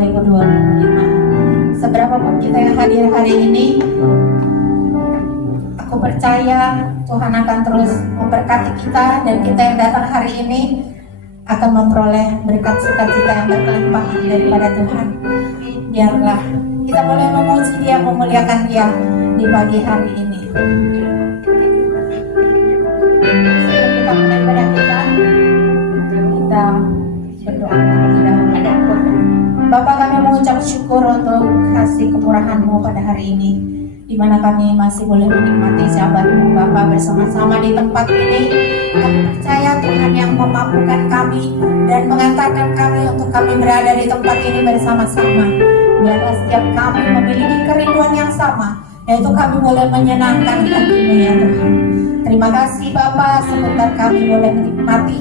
2025. Seberapapun kita yang hadir hari ini, aku percaya Tuhan akan terus memberkati kita, dan kita yang datang hari ini akan memperoleh berkat sukacita yang berlimpah daripada Tuhan. Biarlah kita boleh memuji Dia, memuliakan Dia di pagi hari ini. Sebelum kita mulai ibadah kita berdoa terlebih dahulu. Bapa, kami mengucap syukur untuk kasih kemurahan-Mu pada hari ini, di mana kami masih boleh menikmati sahabat-Mu Bapa bersama-sama di tempat ini. Kami percaya Tuhan yang memampukan kami dan mengantarkan kami untuk kami berada di tempat ini bersama-sama. Biarlah setiap kami memiliki kerinduan yang sama, yaitu kami boleh menyenangkan hati-Mu ya Tuhan. Terima kasih Bapa, sebentar kami boleh menikmati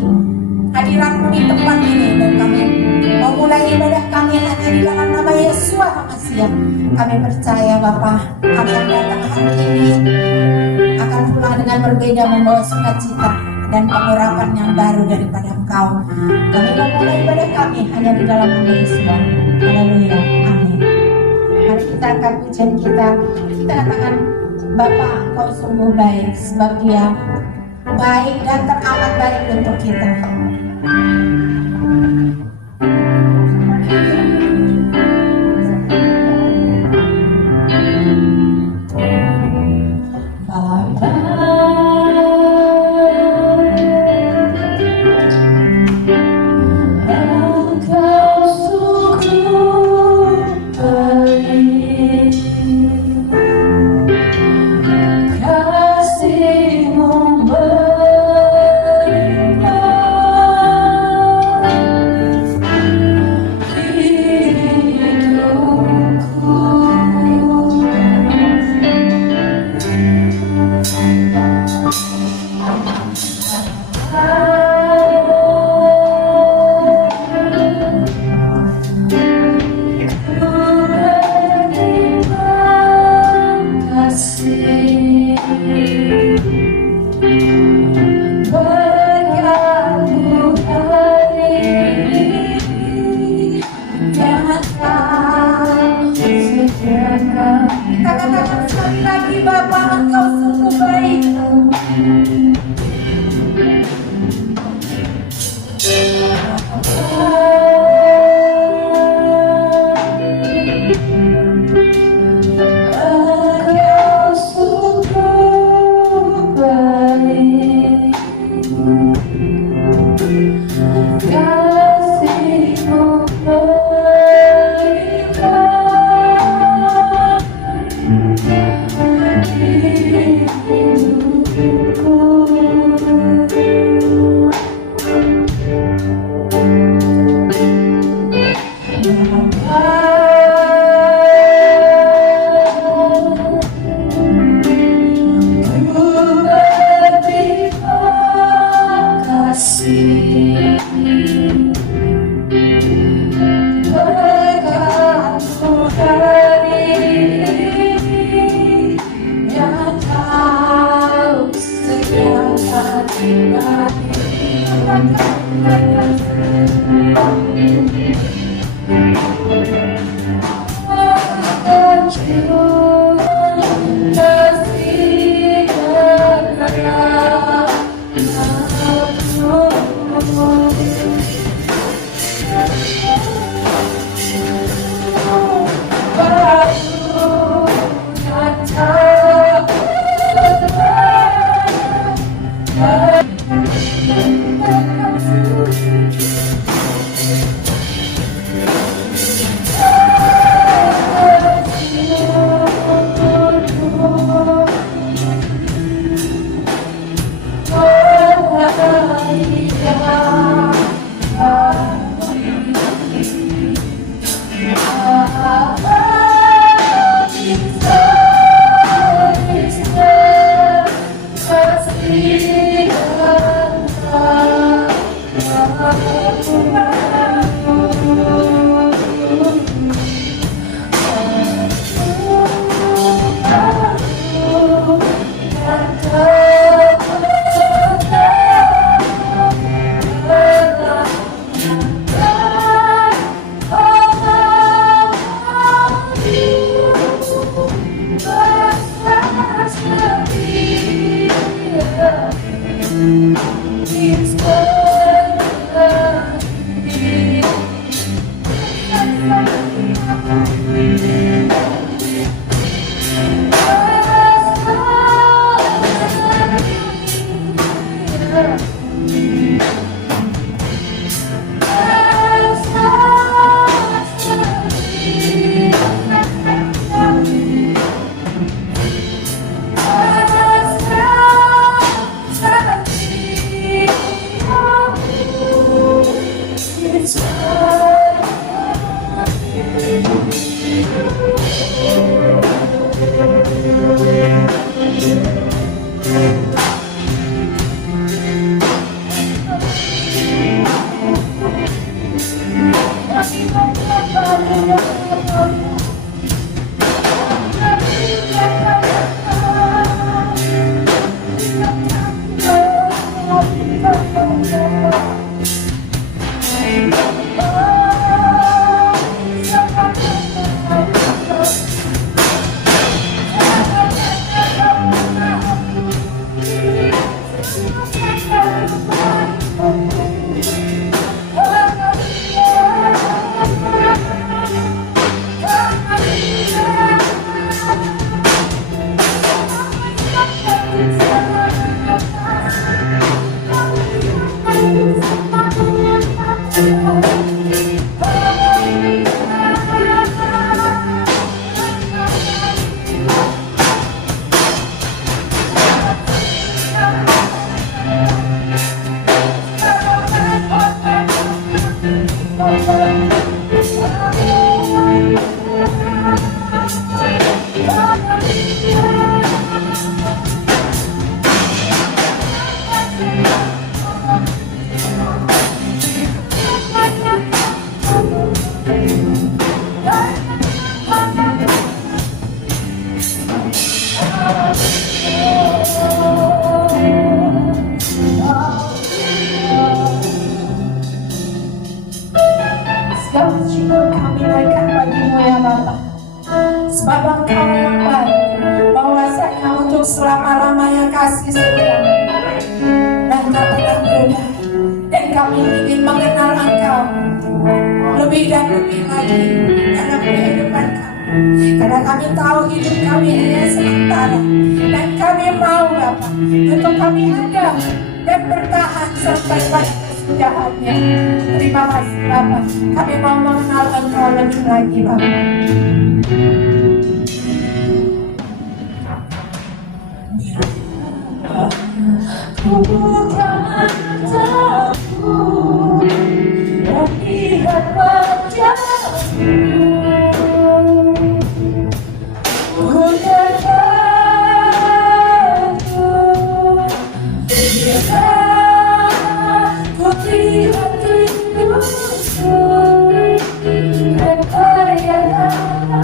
hadirat-Mu di tempat ini, dan kami memulai ibadah kami hanya di dalam nama Yesus HaMasiah. Kami percaya Bapa, kami yang datang hari ini akan pulang dengan berbeda, membawa sukacita dan pengurapan yang baru daripada Engkau. Kami memulai ibadah kami hanya di dalam nama Yesus. Haleluya, amin. Mari kita akan pujian kita katakan, Bapa Engkau sungguh baik, sebab Dia baik dan teramat baik untuk kita. Kasih-Mu melimpah. Sebab Engkau yang baik, bahwasanya untuk selama-lamanya kasih setia dan tak pernah berubah. Dan kami ingin mengenal Engkau lebih dan lebih lagi dalam kehidupan kami. Karena kami tahu hidup kami hanya sementara, dan kami mau Bapa untuk kami ada dan bertahan sampai pada kesudahannya. Terima kasih Bapa, kami mau mengenal Engkau lebih lagi Bapa. Bukan takut melihat wajahmu, bukan takut bila ku lihat hidupku dan bayanganku.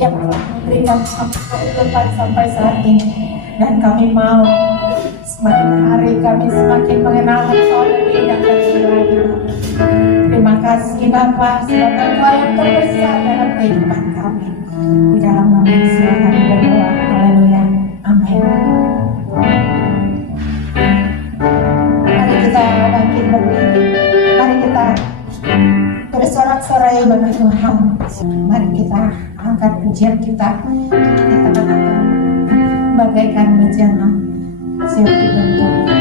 Yang telah memberikan kehidupan sampai saat ini, dan kami mau Semakin hari kami semakin mengenal Engkau lebih indah dan lebih lagi. Terima kasih Bapa sebab Engkau yang terbesar dalam kehidupan kami. Di dalam nama Yesus kami berdoa. Haleluya. Amin. Mari kita bangkit berdiri. Mari kita bersorak-sorai bagi Tuhan. Mari kita angkat pujian kita. Kita katakan bagaikan bejana siap dibentuk.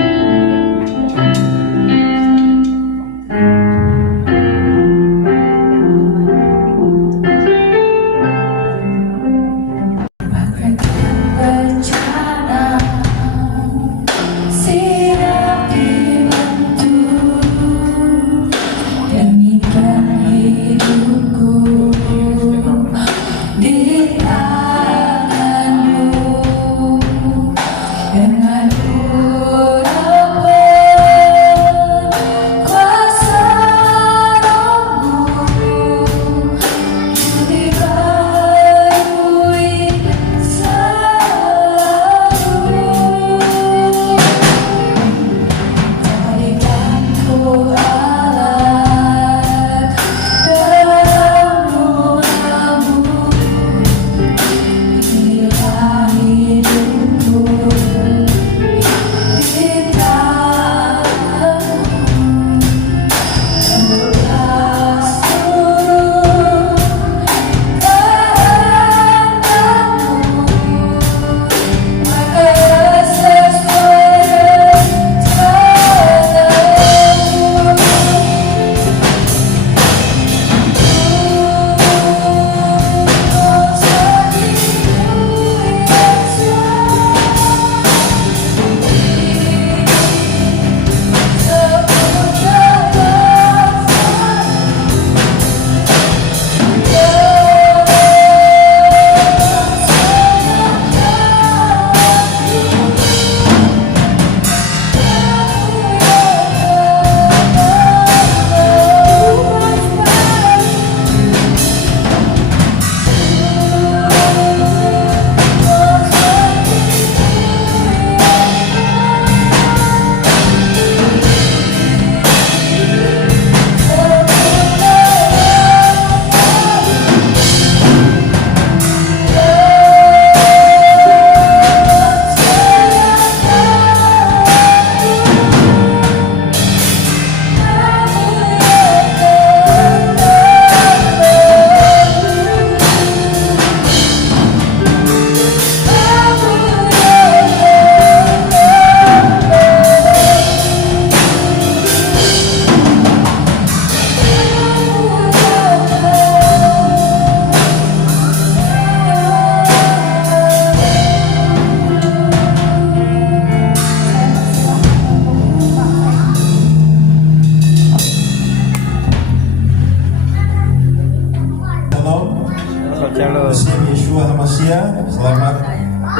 Bersih Yeshua HaMashiach, selamat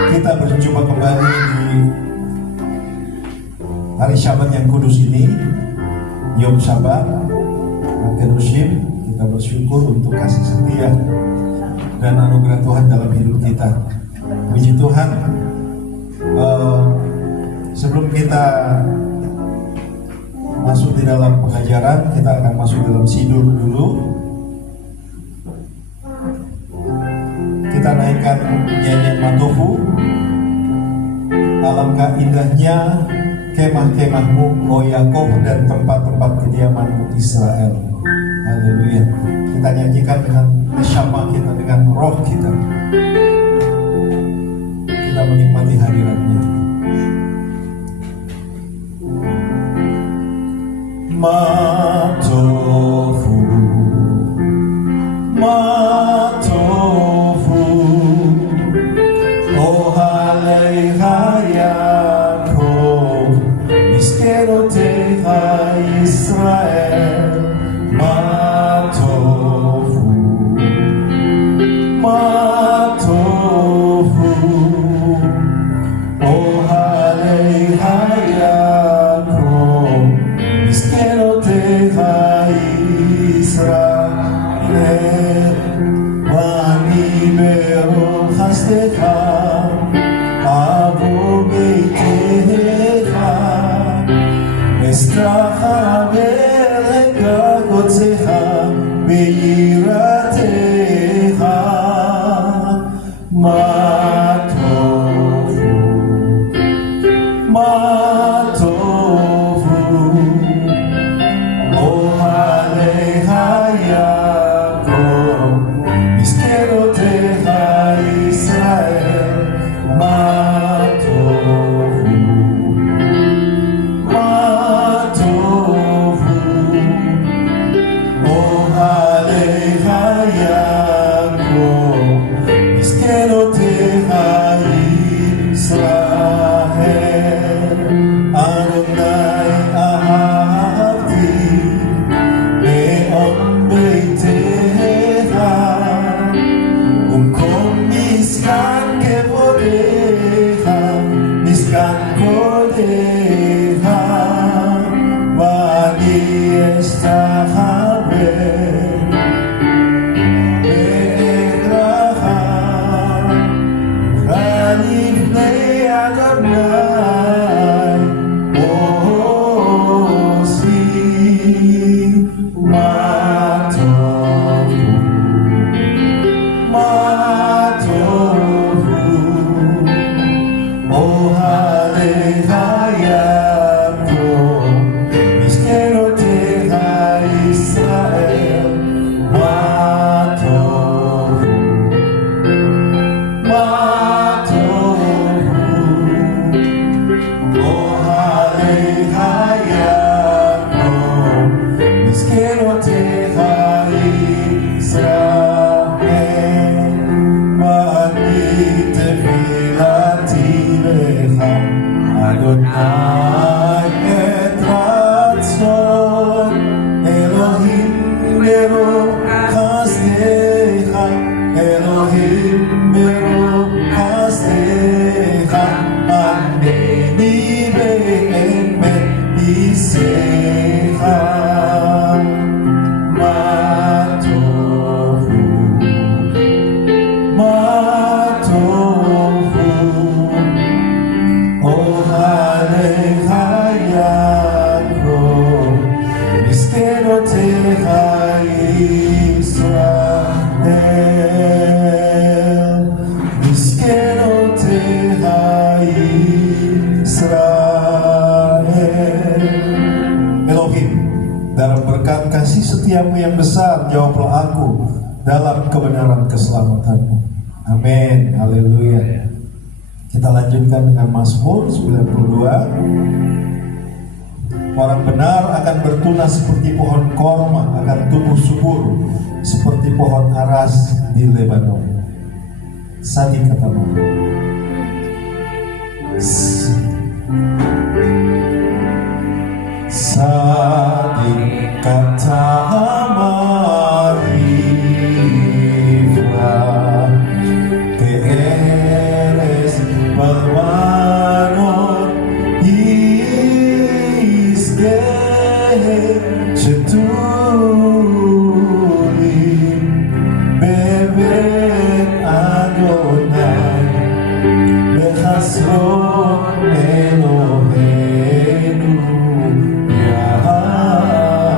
kita berjumpa kembali di hari Syabat yang kudus ini, Yom Syabat, Kedushim. Kita bersyukur untuk kasih setia dan anugerah Tuhan dalam hidup kita. Puji Tuhan. Sebelum kita masuk di dalam pengajaran, kita akan masuk dalam sidur dulu. Kita naikkan nyanyian Matofu. Alangkah indahnya kemah-kemahmu, oh Yakov, dan tempat-tempat kediamanmu Israel. Haleluya. Kita nyanyikan dengan neshama kita, dengan roh kita. Kita menikmati hadiratnya. Matofu, Matofu, oh Aleha Yaakov, Miskerotecha Israel. Matofu, Matofu, oh Aleha Yaakov, Miskerotecha Israel. Vani berochastecha, avo beitecha, לכבד קודשך ביראתך מה טוב אוהליך יעקב מסכנותיך ישראל מה טוב אוהליך יעקב מסכנותיך ישראל אדוני אהבתי מאוד ביתך ומקום משכן כבודך משכן כבודך ואני אשתחווה בעזרך לפני אדוני עושי מה טוב אוהליך יעקב מסכנותיך ישראל מה טוב אוהליך יעקב מסכנותיך ישראל ואני תפילתי לך אדוני את רצון אלוהים ברוך חסדך אלוהים ברוך חסדך ענני באמת ניסיך מה טוב אוהליך יעקב מסכנותיך ישראל מסכנותיך ישראל Elohim, dalam berkat kasih setiamu yang besar, jawablah aku dalam kebenaran keselamatanmu. Amin, haleluya. Kita lanjutkan dengan Mazmur 92. Orang benar akan bertunas seperti pohon korma, akan tumbuh subur seperti pohon aras di Lebanon. Sadi kata Mama. Sadi kata Marifah Keeres Balwanon Isge Sheturim Bebet Adonai Bechasron Eloheinu Yahwehu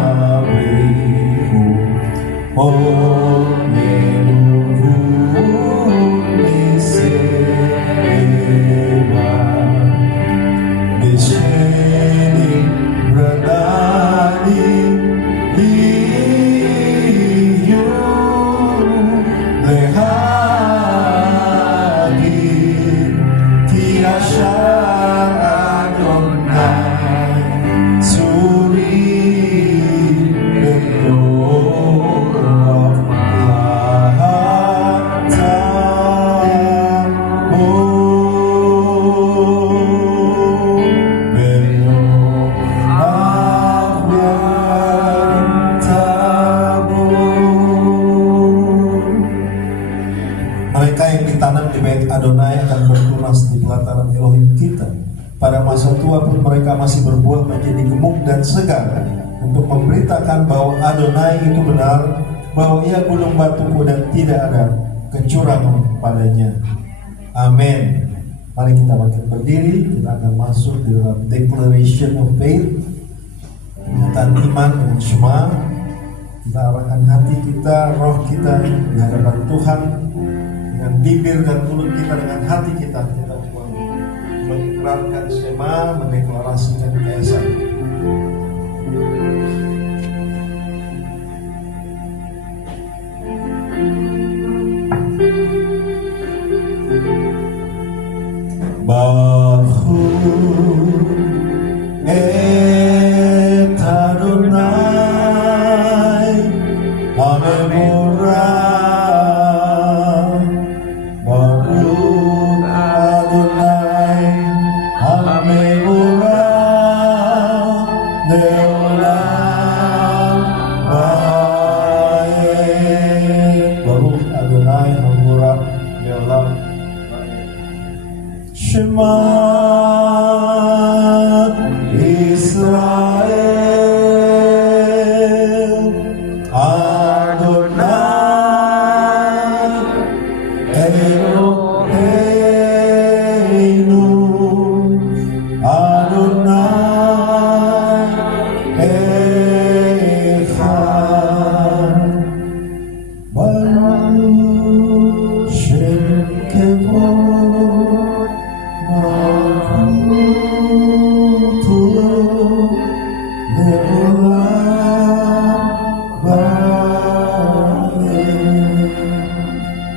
Mereka yang ditanam di bait Adonai akan bertunas di pelataran Elohim kita. Pada masa tua pun mereka masih berbuah menjadi gemuk dan segar untuk memberitakan bahwa Adonai itu benar, bahwa ia gulung batuku dan tidak ada kecurangan padanya. Amin. Mari kita bangkit berdiri, kita akan masuk di dalam Declaration of Faith. kekuatan iman dengan Shema. Kita arahkan hati kita, roh kita di hadapan Tuhan, dengan bibir dan mulut kita, dengan hati kita mengikrarkan Shema, mendeklarasikan keesaan. Baruch et Adonai HaMevorach, Baruch Adonai HaMevorach leolam vaed. Baruch Adonai HaMevorach leolam vaed. Shema Israel, Adonai Eloheinu, Adonai Echad, Baruch Shem Kevod Malkuto leolam vaed.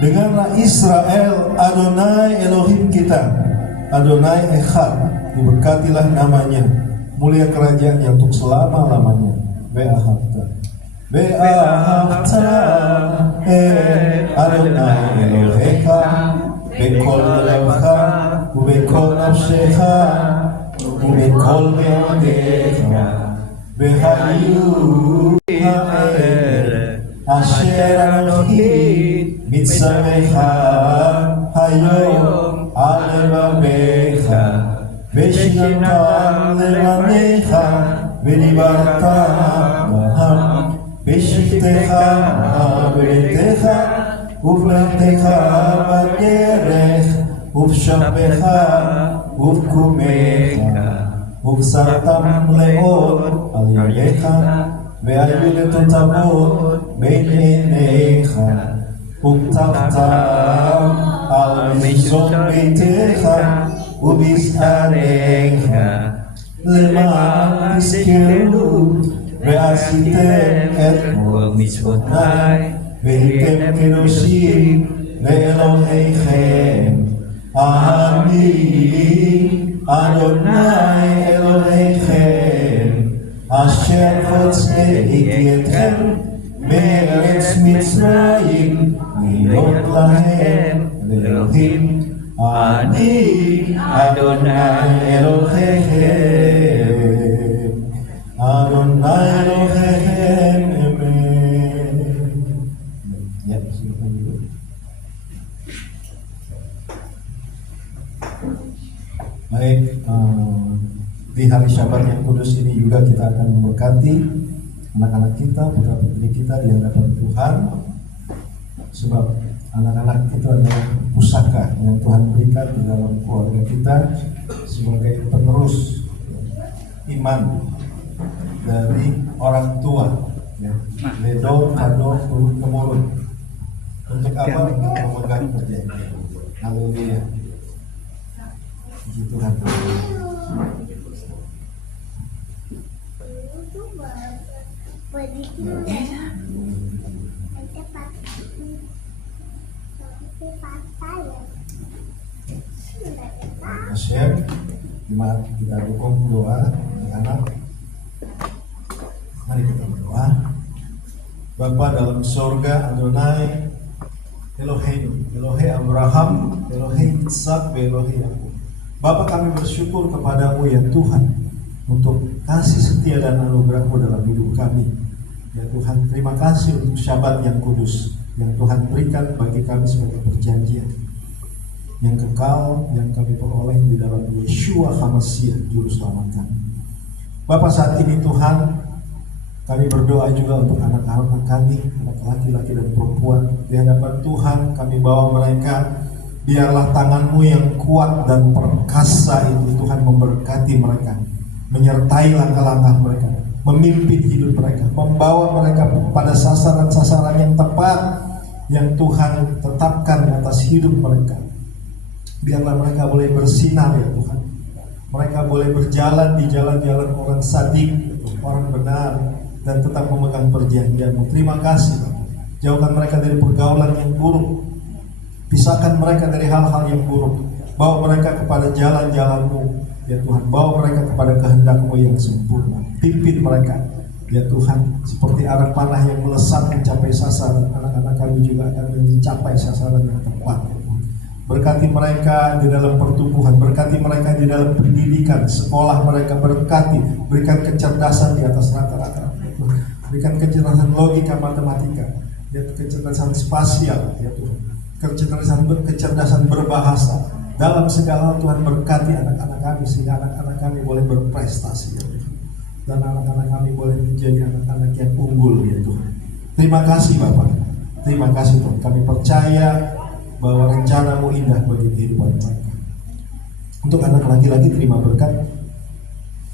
Dengarlah Israel, Adonai Elohim kita, Adonai Echad, diberkatilah namanya, mulia kerajaannya untuk selama-lamanya. Ve'ahavta Adonai Elohecha bekol levcha ubekol nafshecha ubekol me'odecha vehayu ha'el asher anochi mitzamecha hayom al levavecha veshinam levanecha vedibarta baham בשבתך ובביתך ובמלאכתך בדרך ובשעריך ובקומך ובשרתם מאוד על ידיך והיו לתותבות בין עיניך וכתבת על מזון ביתך ובשעריך למען תזכרו ועשיתם את כל מצוותיי והייתם קדושים לאלוהיכם. אני אדוני אלוהיכם אשר הוצאתי אתכם מארץ מצרים להיות להם לאלוהים. אני אדוני אלוהיכם, Adonai Elohim, amen. Ya, silakan dulu. Baik, di hari Syabat yang kudus ini juga kita akan memberkati anak-anak kita, putra-putri kita di hadapan Tuhan. Sebab anak-anak itu adalah pusaka yang Tuhan berikan di dalam keluarga kita sebagai penerus iman dari orang tua, ya. Ledo, kado, turun temurun. Untuk apa? Memegang perjanjian. Haleluya. Puji Tuhan. Asyik, mari kita dukung doa anak. Mari kita berdoa. Bapa dalam surga, Adonai Eloheinu, Elohe Abraham, Elohe Ishak, Elohe Yakub. Bapa, kami bersyukur kepadamu ya Tuhan untuk kasih setia dan anugerah-Mu dalam hidup kami. Ya Tuhan, terima kasih untuk Syabat yang kudus yang Tuhan berikan bagi kami sebagai perjanjian yang kekal yang kami peroleh di dalam Yeshua HaMashiach Juru Selamat kami. Bapa, saat ini Tuhan, kami berdoa juga untuk anak-anak kami, anak laki-laki dan perempuan. Di hadapan Tuhan kami bawa mereka. Biarlah tangan-Mu yang kuat dan perkasa itu Tuhan memberkati mereka, menyertai langkah-langkah mereka. memimpin hidup mereka, membawa mereka pada sasaran-sasaran yang tepat yang Tuhan tetapkan atas hidup mereka. Biarlah mereka boleh bersinar ya Tuhan. Mereka boleh berjalan di jalan-jalan orang sadik, orang benar, dan tetap memegang perjanjian-Mu. Terima kasih Bapak. Jauhkan mereka dari pergaulan yang buruk. Pisahkan mereka dari hal-hal yang buruk. Bawa mereka kepada jalan-jalan-Mu ya Tuhan. Bawa mereka kepada kehendak-Mu yang sempurna. Pimpin mereka ya Tuhan, seperti arah panah yang melesat mencapai sasaran. Anak-anak kami juga akan mencapai sasaran yang tepat ya Tuhan. Berkati mereka di dalam pertumbuhan, berkati mereka di dalam pendidikan, sekolah mereka berkati, berikan kecerdasan di atas rata-rata, berikan kecerdasan logika matematika, ya, kecerdasan spasial, ya Tuhan, kecerdasan berbahasa, dalam segala hal Tuhan berkati anak-anak kami sehingga anak-anak kami boleh berprestasi, ya Tuhan, dan anak-anak kami boleh menjadi anak-anak yang unggul, ya Tuhan. Terima kasih Bapak, terima kasih Tuhan, kami percaya bahwa rencana-Mu indah bagi kehidupan mereka. Untuk anak laki-laki terima berkat.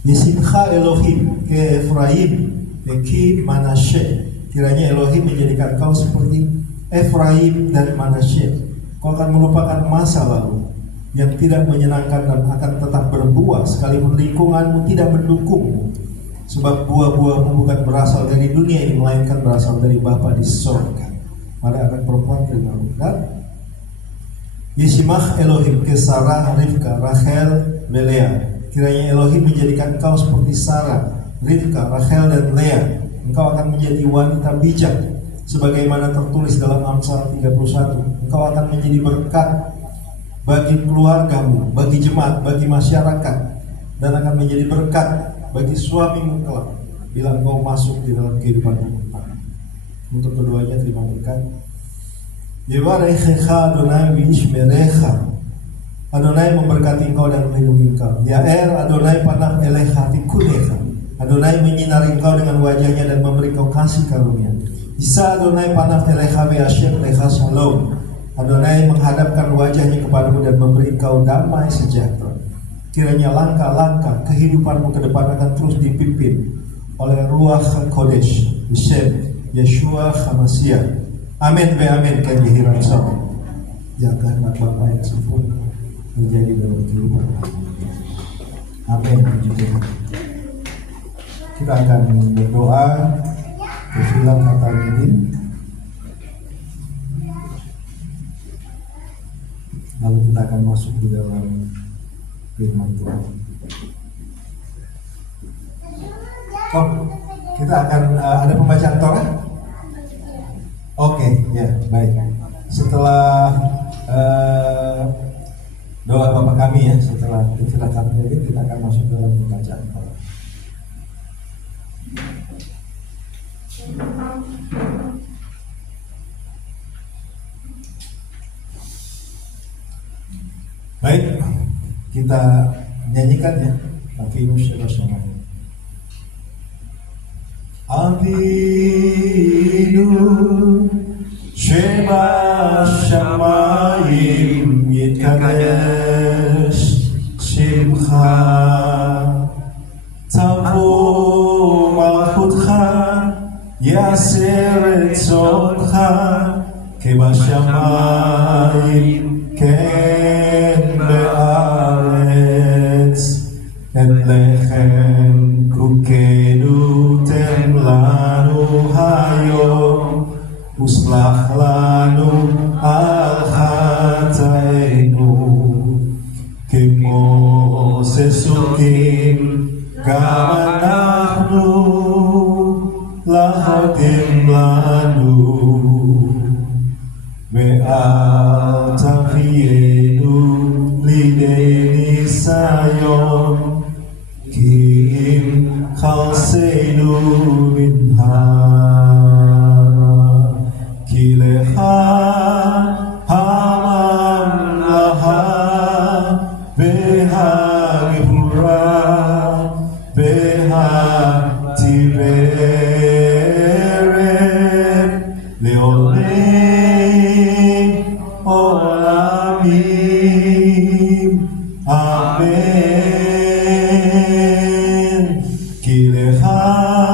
Yesimcha Elohim ke Efraim ki Manasye. Kiranya Elohim menjadikan kau seperti Efraim dan Manasye. Kau akan melupakan masa lalu yang tidak menyenangkan dan akan tetap berbuah sekalipun lingkunganmu tidak mendukungmu. Sebab buah-buahmu bukan berasal dari dunia ini, melainkan berasal dari Bapa di surga. Pada anak perempuan terima berkat. Yesimach Elohim ke Sarah, Rivka, Rachel, Lea. Kiranya Elohim menjadikan kau seperti Sarah, Rivka, Rachel, dan Lea. Engkau akan menjadi wanita bijak, sebagaimana tertulis dalam Amsal 31. Engkau akan menjadi berkat bagi keluargamu, bagi jemaat, bagi masyarakat, dan akan menjadi berkat bagi suamimu kelak bila engkau masuk di dalam kehidupanmu. Untuk keduanya terima berkat. Yevarechecha Adonai v'yishmerecha. Adonai memberkati engkau dan melindungi engkau. Ya'er Adonai panah elecha tikunecha. Adonai menyinari engkau dengan wajahnya dan memberi engkau kasih karunia. Isa Adonai panah elecha ve'asher lecha shalom. Adonai menghadapkan wajahnya kepadamu dan memberi engkau damai sejahtera. Kiranya langkah-langkah kehidupanmu ke depan akan terus dipimpin oleh Ruach HaKodesh Bishem Yeshua HaMashiach. Amin ve amin kan yahiran sama. Ya kehendak Bapa yang sempurna menjadi dalam kehidupan. Amin. Kita akan berdoa berfilah kata ini. Lalu kita akan masuk di dalam firman Tuhan. Oh, kita akan ada pembacaan Torah. Oke, ya baik. Setelah doa Bapak kami ya, setelah kita kami ini kita akan masuk dalam pembacaan Torah. Baik, kita nyanyikan ya, Avinu Shebashamayim. Avinu Shebashamayim Yitkadesh Shimcha Tavo Malchutcha Yaseh Retzoncha Kebashamayim Ken Be'aretz Et Lechem Kukenu Ten Lanu Hayom Uslach Lanu Al Chataenu Kemo Sesukim Gam Anachnu Lachotim Lanu Ve'al Tavienu Lidei Nisayon Ki im Chalseinu Minha Ki Lecha Hamamlaha Ve'ha-Gevura Ve'ha-Tiveret Le'olei Olamim Amen. Ki Lecha Hamamlaha Ve'ha-Gevura Ve'ha-Tiveret Le'olei Olamim. Amen. Ki Lecha Hamamlaha Ve'ha-Gevura Ve'ha-Tiveret Le'olei Olamim. Amen. Ki Lecha Hamamlaha Ve'ha-Gevura Ve'ha-Tiveret Le'olei Olamim. Amen. Ki Lecha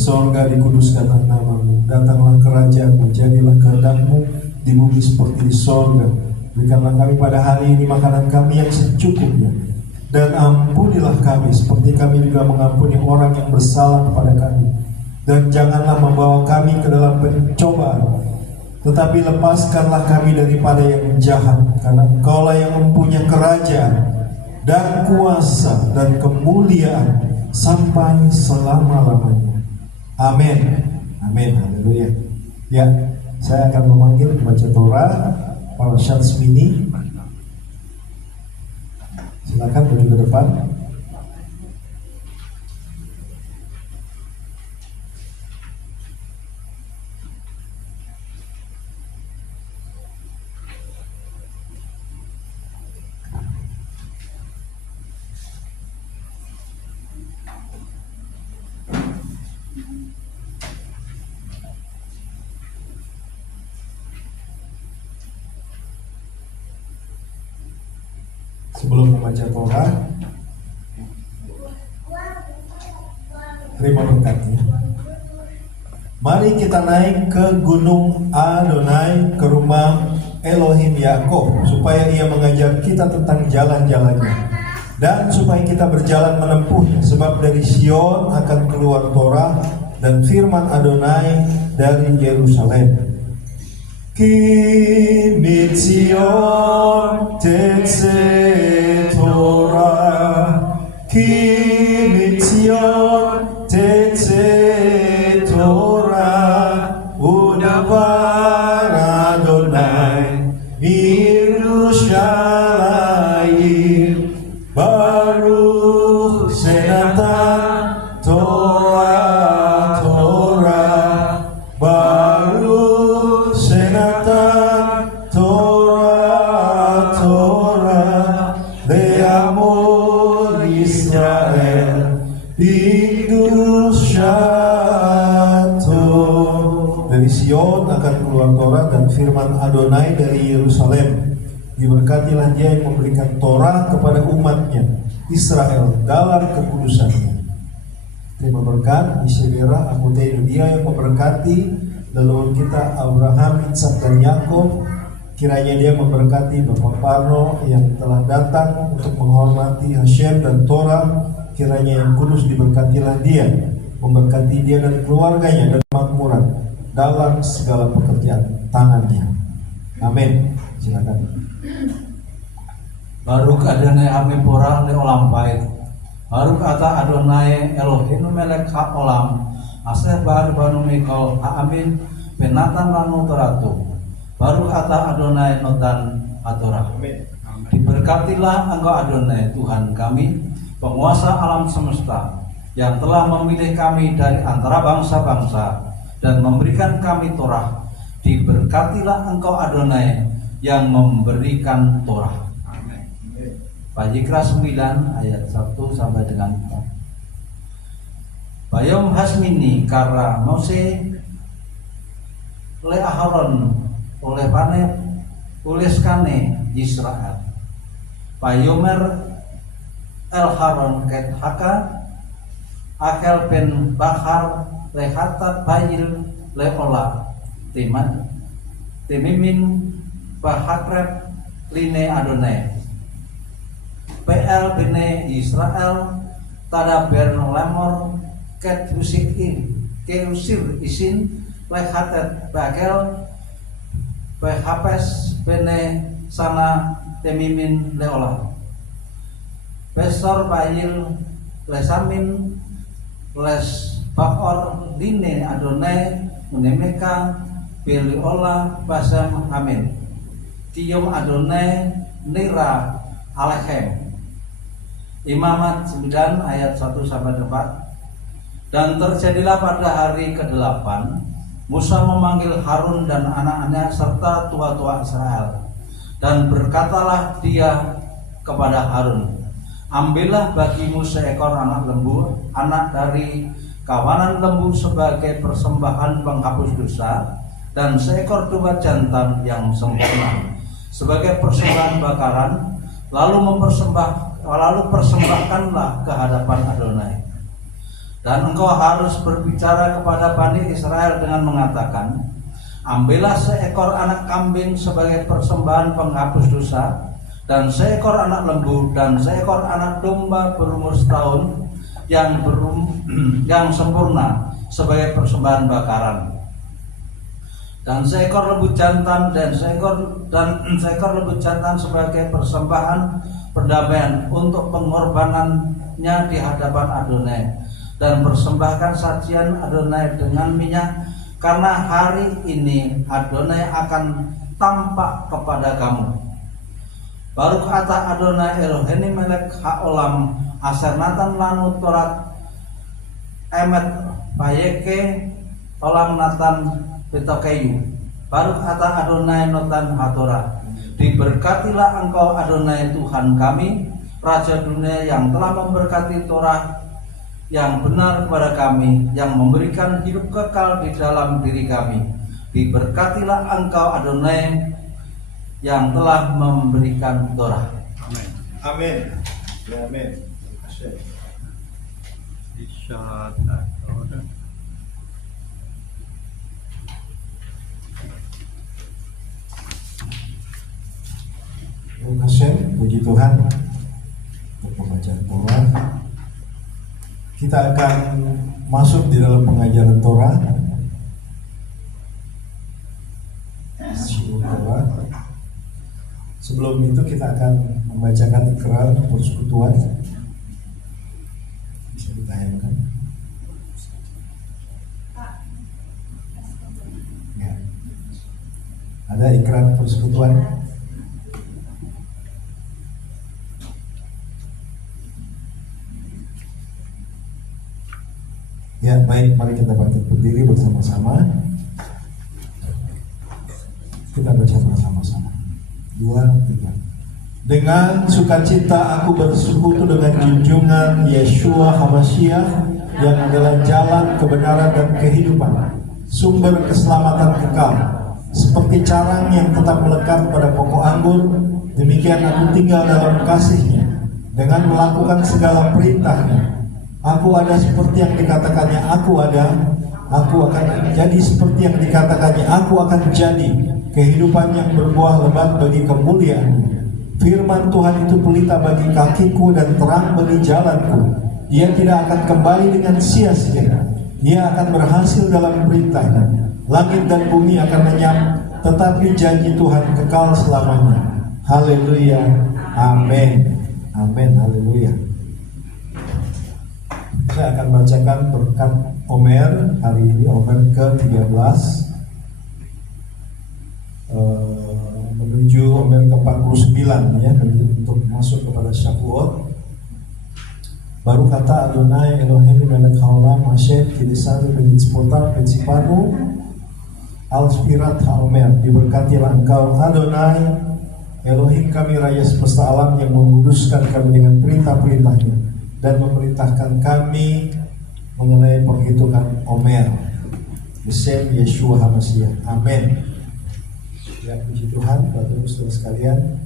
sorga, dikuduskanlah namamu. Datanglah kerajaanmu, jadilah kehendak-mu di bumi seperti di sorga. Berikanlah kami pada hari ini makanan kami yang secukupnya. Dan ampunilah kami seperti kami juga mengampuni orang yang bersalah kepada kami. Dan janganlah membawa kami ke dalam pencobaan, tetapi lepaskanlah kami daripada yang jahat. Karena Engkaulah yang mempunyai kerajaan dan kuasa dan kemuliaan sampai selama-lamanya. Amin. Amin. Haleluya. Ya, saya akan memanggil pembaca Torah para Syazmini. Silakan maju ke depan. Sebelum membaca Torah, terima berkatnya. Mari kita naik ke gunung Adonai, ke rumah Elohim Yakob, supaya ia mengajar kita tentang jalan-jalannya, dan supaya kita berjalan menempuhnya. Sebab dari Sion akan keluar Torah dan firman Adonai dari Yerusalem. Ki mitzion tetze Torah, ki mitzion tetze Torah, udavar Adonai Yerushalayim, Baruch Senatan Torah, Torah, Baruch Senatan Torah, Torah, Le'amor Israel, Bikdushato. Dari Sion akan keluar Torah dan firman Adonai dari Yerusalem. Diberkatilah dia yang memberikan Torah kepada umatnya Israel dalam kekudusannya. Terima berkat, Isyagera, Amutenu, dia yang memberkati leluhur kita Abraham, Ishak dan Yakub. Kiranya dia memberkati Bapak Parno yang telah datang untuk menghormati Hashem dan Torah. Kiranya yang kudus diberkatilah dia, memberkati dia dan keluarganya dan makmuran dalam segala pekerjaan tangannya. Amin. Silakan. Baruch Adonai Hamipora le olam bait. Baruch ata Adonai Eloheinu melek haolam. Asher bar banu mikol haamin penatan lanu toratu. Baruch ata Adonai notan atorah. Diberkatilah Engkau Adonai Tuhan kami, penguasa alam semesta, yang telah memilih kami dari antara bangsa-bangsa dan memberikan kami Torah. Diberkatilah Engkau Adonai yang memberikan Torah. Vayikra 9 ayat 1 sampai dengan 4. Bayom hasmini kara Mose le Aharon oleh panet uleskane Israel. Bayomer el Haron ket haka akel ben bahar le hatat bayil le ola timan timimin bahakrep line Adonai. PL bene Israel tada berno lemor ket usikin ke usir isin lehatet bagel behapes bene sana temimin leola besor bayil lesamin les bakor line Adonai menemeka beli ola basam amin kiyom Adonai nira alechem. Imamat 9 ayat 1 sampai 4. Dan terjadilah pada hari ke-8 Musa memanggil Harun dan anak-anaknya serta tua-tua Israel, dan berkatalah dia kepada Harun, ambillah bagimu seekor anak lembu, anak dari kawanan lembu sebagai persembahan penghapus dosa, dan seekor domba jantan yang sempurna sebagai persembahan bakaran, lalu persembahkanlah ke hadapan Adonai. Dan engkau harus berbicara kepada Bani Israel dengan mengatakan, ambillah seekor anak kambing sebagai persembahan penghapus dosa, dan seekor anak lembu, dan seekor anak domba berumur setahun yang sempurna sebagai persembahan bakaran, dan seekor lembu jantan dan seekor lembu jantan sebagai persembahan perdamaian untuk pengorbanannya di hadapan Adonai, dan persembahkan sajian Adonai dengan minyak, karena hari ini Adonai akan tampak kepada kamu. Baruch atah Adonai Eloheinu melech haolam asher natan lanu Torat emet bayeke olam natan betokeyu. Baruch atah Adonai notan hatorah. Diberkatilah engkau Adonai Tuhan kami, Raja dunia, yang telah memberkati Torah yang benar kepada kami, yang memberikan hidup kekal di dalam diri kami. Diberkatilah engkau Adonai yang telah memberikan Torah. Amin. Amin. Ya, amin. Terima kasih, puji Tuhan untuk pembacaan Torah. Kita akan masuk di dalam pengajaran Torah. Torah. Sebelum itu kita akan membacakan ikrar persekutuan. Bisa ditayangkan. Ya. Ada ikrar persekutuan. Ya, baik, mari kita bangkit berdiri bersama-sama. Kita baca bersama-sama. 2, 3. Dengan sukacita aku bersekutu dengan junjungan Yeshua HaMashiach, yang adalah jalan kebenaran dan kehidupan, sumber keselamatan kekal. Seperti carang yang tetap melekat pada pokok anggur, demikian aku tinggal dalam kasih-Nya dengan melakukan segala perintah-Nya. Aku ada seperti yang dikatakannya aku ada, aku akan jadi seperti yang dikatakannya aku akan jadi, kehidupan yang berbuah lebat bagi kemuliaan. Firman Tuhan itu pelita bagi kakiku dan terang bagi jalanku. Ia tidak akan kembali dengan sia-sia. Ia akan berhasil dalam perintahnya. Langit dan bumi akan lenyap, tetapi janji Tuhan kekal selamanya. Haleluya, amin, amin, haleluya. Saya akan bacakan berkat Omer hari ini, Omer ke-13 menuju Omer ke-49 ya, untuk masuk kepada Shavuot. Baru kata Adonai Eloheinu melech haolam asher kilisanu benitzvotav betzipanu al spirat haomer. Diberkatilah engkau Adonai Elohim kami, Raya semesta alam, yang menguduskan kami dengan perintah-perintahnya dan memerintahkan kami mengenai perhitungan Omer. Besem Yeshua HaMashiach. Amin. Ya, puji Tuhan, Bapak Ibu Saudara sekalian.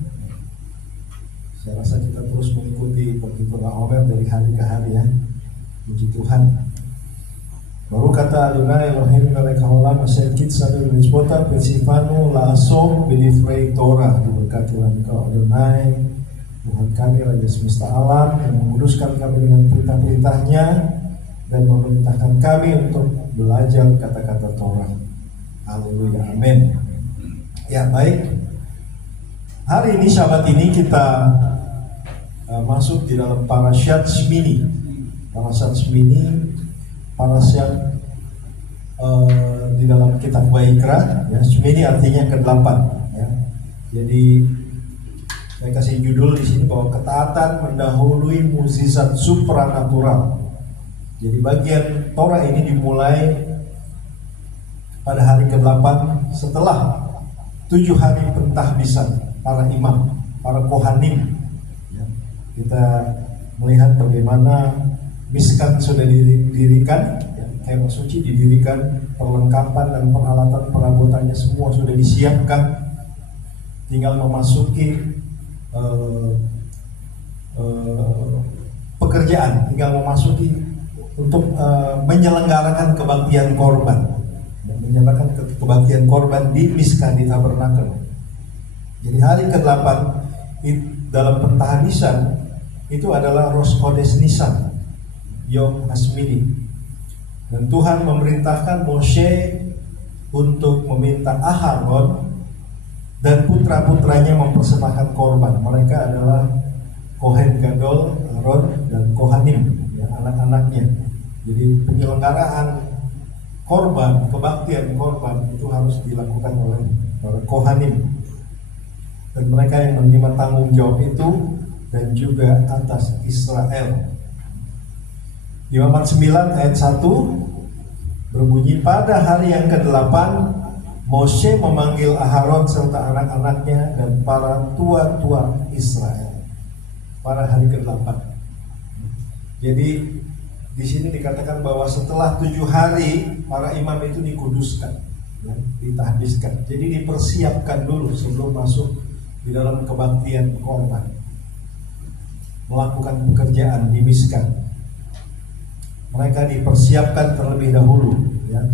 Saya rasa kita terus mengikuti perhitungan Omer dari hari ke hari ya. Puji Tuhan. Baru kata Adonai Elohim melech haolam asher kitzanu benitzvotav betzipanu la'asok b'divrei Torah. Diberkatilah engkau Adonai Tuhan kami, Raja semesta alam, yang menguduskan kami dengan perintah-perintahnya dan memerintahkan kami untuk belajar kata-kata Torah. Haleluya, amin. Ya, baik. Hari ini, Syabat ini kita masuk di dalam Parashat Shmini. Parashat Shmini, Parashat di dalam kitab Vayikra. Ya, Shmini artinya ke-8. Ya. Jadi saya kasih judul di sini bahwa ketaatan mendahului mukjizat supranatural. Jadi bagian Torah ini dimulai pada hari ke-8 setelah 7 hari pentahbisan para imam, para kohanim. Ya, kita melihat bagaimana Mishkan sudah didirikan, ya, kemah suci didirikan, perlengkapan dan peralatan perabotannya semua sudah disiapkan, tinggal memasuki pekerjaan, tinggal memasuki untuk menyelenggarakan kebaktian korban, menyelenggarakan kebaktian korban di Miska di Tabernakel. Jadi hari ke-8 dalam pentahbisan itu adalah Rosh Chodesh Nisan, Yom Hasmini. Dan Tuhan memerintahkan Moshe untuk meminta Aharon dan putra-putranya mempersembahkan korban. Mereka adalah Kohen Gadol, Aaron, dan Kohanim, ya, anak-anaknya. Jadi penyelenggaraan korban, kebaktian korban itu harus dilakukan oleh para Kohanim. Dan mereka yang menerima tanggung jawab itu dan juga atas Israel. Di Imamat 9 ayat 1 berbunyi, pada hari yang ke-8 Moshe memanggil Aharon serta anak-anaknya dan para tua-tua Israel. Pada hari ke-8. Jadi di sini dikatakan bahwa setelah 7 hari para imam itu dikuduskan, ya, ditahbiskan. Jadi dipersiapkan dulu sebelum masuk di dalam kebaktian korban, melakukan pekerjaan di Miska. Mereka dipersiapkan terlebih dahulu, ya.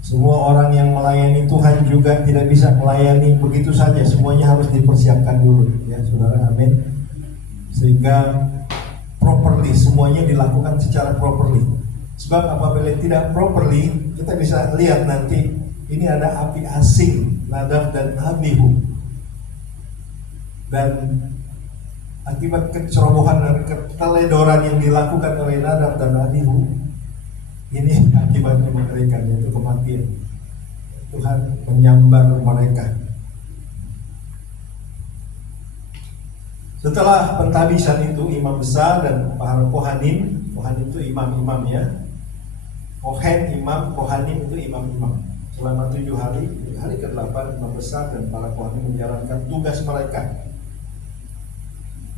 Semua orang yang melayani Tuhan juga tidak bisa melayani begitu saja, semuanya harus dipersiapkan dulu, ya saudara, amin. Sehingga properly, semuanya dilakukan secara properly. Sebab apabila tidak properly, kita bisa lihat nanti ini ada api asing, Nadab dan Abihu. Dan akibat kecerobohan dan keteledoran yang dilakukan oleh Nadab dan Abihu, ini akibatnya mengerikan, yaitu kematian. Tuhan menyambar mereka. Setelah pentahbisan itu, imam besar dan para Kohanim itu imam-imamnya. Kohen imam, Kohanim itu imam-imam. Selama 7 hari, hari ke-8 imam besar dan para Kohanim menjalankan tugas mereka.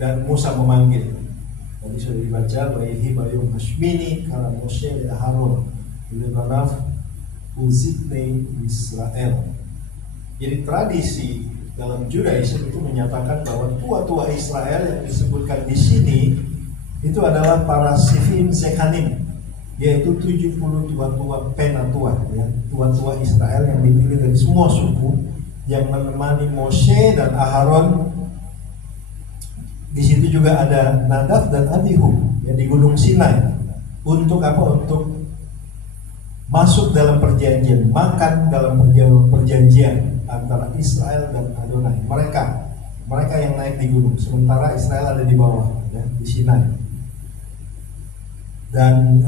Dan Musa memanggil. Tadi sudah dibaca, Waihi Bayum Hashmini Kala Moshe dan Aharon Lebanaf Uzitne Israel. Jadi tradisi dalam Judaism itu menyatakan bahwa tua-tua Israel yang disebutkan di sini itu adalah para Sifim Zekanim, yaitu 70 tua-tua penatua, ya, tua-tua Israel yang dipilih dari semua suku yang menemani Moshe dan Aharon. Di situ juga ada Nadab dan Abihu yang di Gunung Sinai. Untuk apa? Untuk masuk dalam perjanjian, makan dalam perjanjian antara Israel dan Adonai. Mereka yang naik di gunung, sementara Israel ada di bawah, ya, di Sinai. Dan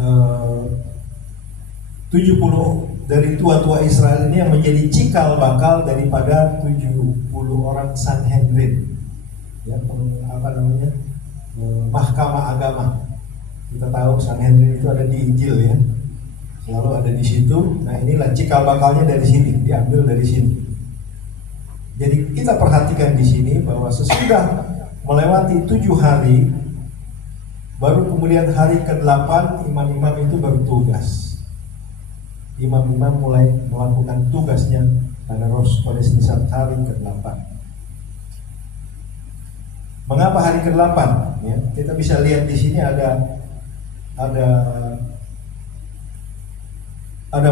70 dari tua-tua Israel ini yang menjadi cikal bakal daripada 70 orang Sanhedrin, ya, mahkamah agama. Kita tahu Sanhedrin itu ada di Injil, ya, selalu ada di situ. Nah, inilah cikal bakalnya dari sini, diambil dari sini. Jadi kita perhatikan di sini bahwa sesudah melewati 7 hari, baru kemudian hari ke-8 imam-imam itu bertugas. Imam-imam mulai melakukan tugasnya pada Rosh Chodesh Nisan hari ke-8. Mengapa hari ke-8? Ya, kita bisa lihat di sini ada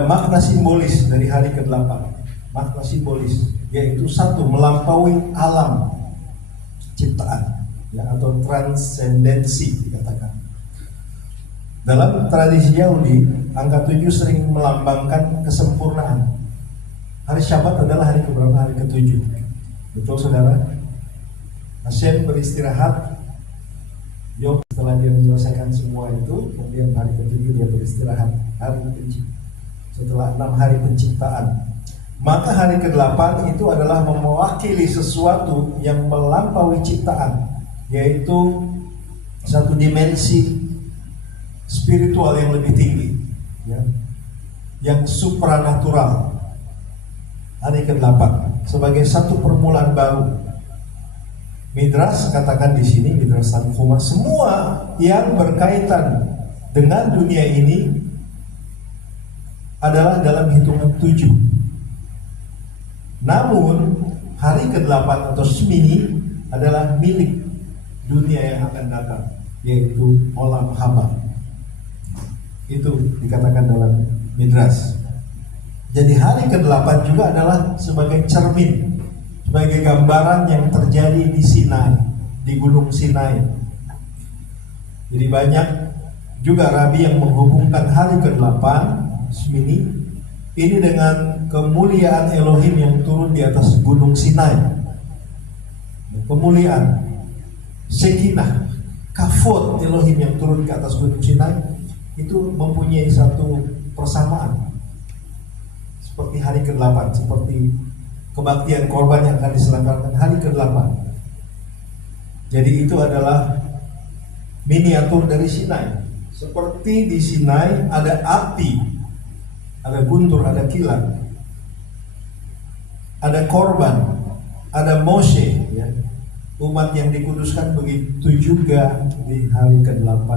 makna simbolis dari hari ke-8. Makna simbolis yaitu satu, melampaui alam ciptaan, ya, atau transendensi dikatakan. Dalam tradisi Yahudi, angka 7 sering melambangkan kesempurnaan. Hari Syabat adalah hari keberapa? Hari ke-7. Betul saudara? Hashem beristirahat. Yom setelah dia menyelesaikan semua itu, kemudian hari ke-7 dia beristirahat. Hari ke-7 setelah 6 hari penciptaan. Maka hari ke-8 itu adalah mewakili sesuatu yang melampaui ciptaan, yaitu satu dimensi spiritual yang lebih tinggi, ya, yang supranatural. Hari ke-8 sebagai satu permulaan baru. Midrash katakan di sini, Midrash Tanhuma, semua yang berkaitan dengan dunia ini adalah dalam hitungan 7. Namun hari ke-8 atau Shmini adalah milik dunia yang akan datang, yaitu Olam Haba. Itu dikatakan dalam Midrash. Jadi hari ke-8 juga adalah sebagai cermin, sebagai gambaran yang terjadi di Sinai, di Gunung Sinai. Jadi banyak juga rabi yang menghubungkan hari ke-8 ini dengan kemuliaan Elohim yang turun di atas Gunung Sinai. Kemuliaan, Shekinah, Kavod Elohim yang turun ke atas Gunung Sinai itu mempunyai satu persamaan. Seperti hari ke-8, seperti kebaktian korban yang akan diselenggarakan hari ke-8. Jadi itu adalah miniatur dari Sinai. Seperti di Sinai ada api, ada guntur, ada kilat, ada korban, ada Moshe, ya. Umat yang dikuduskan, begitu juga di hari ke-8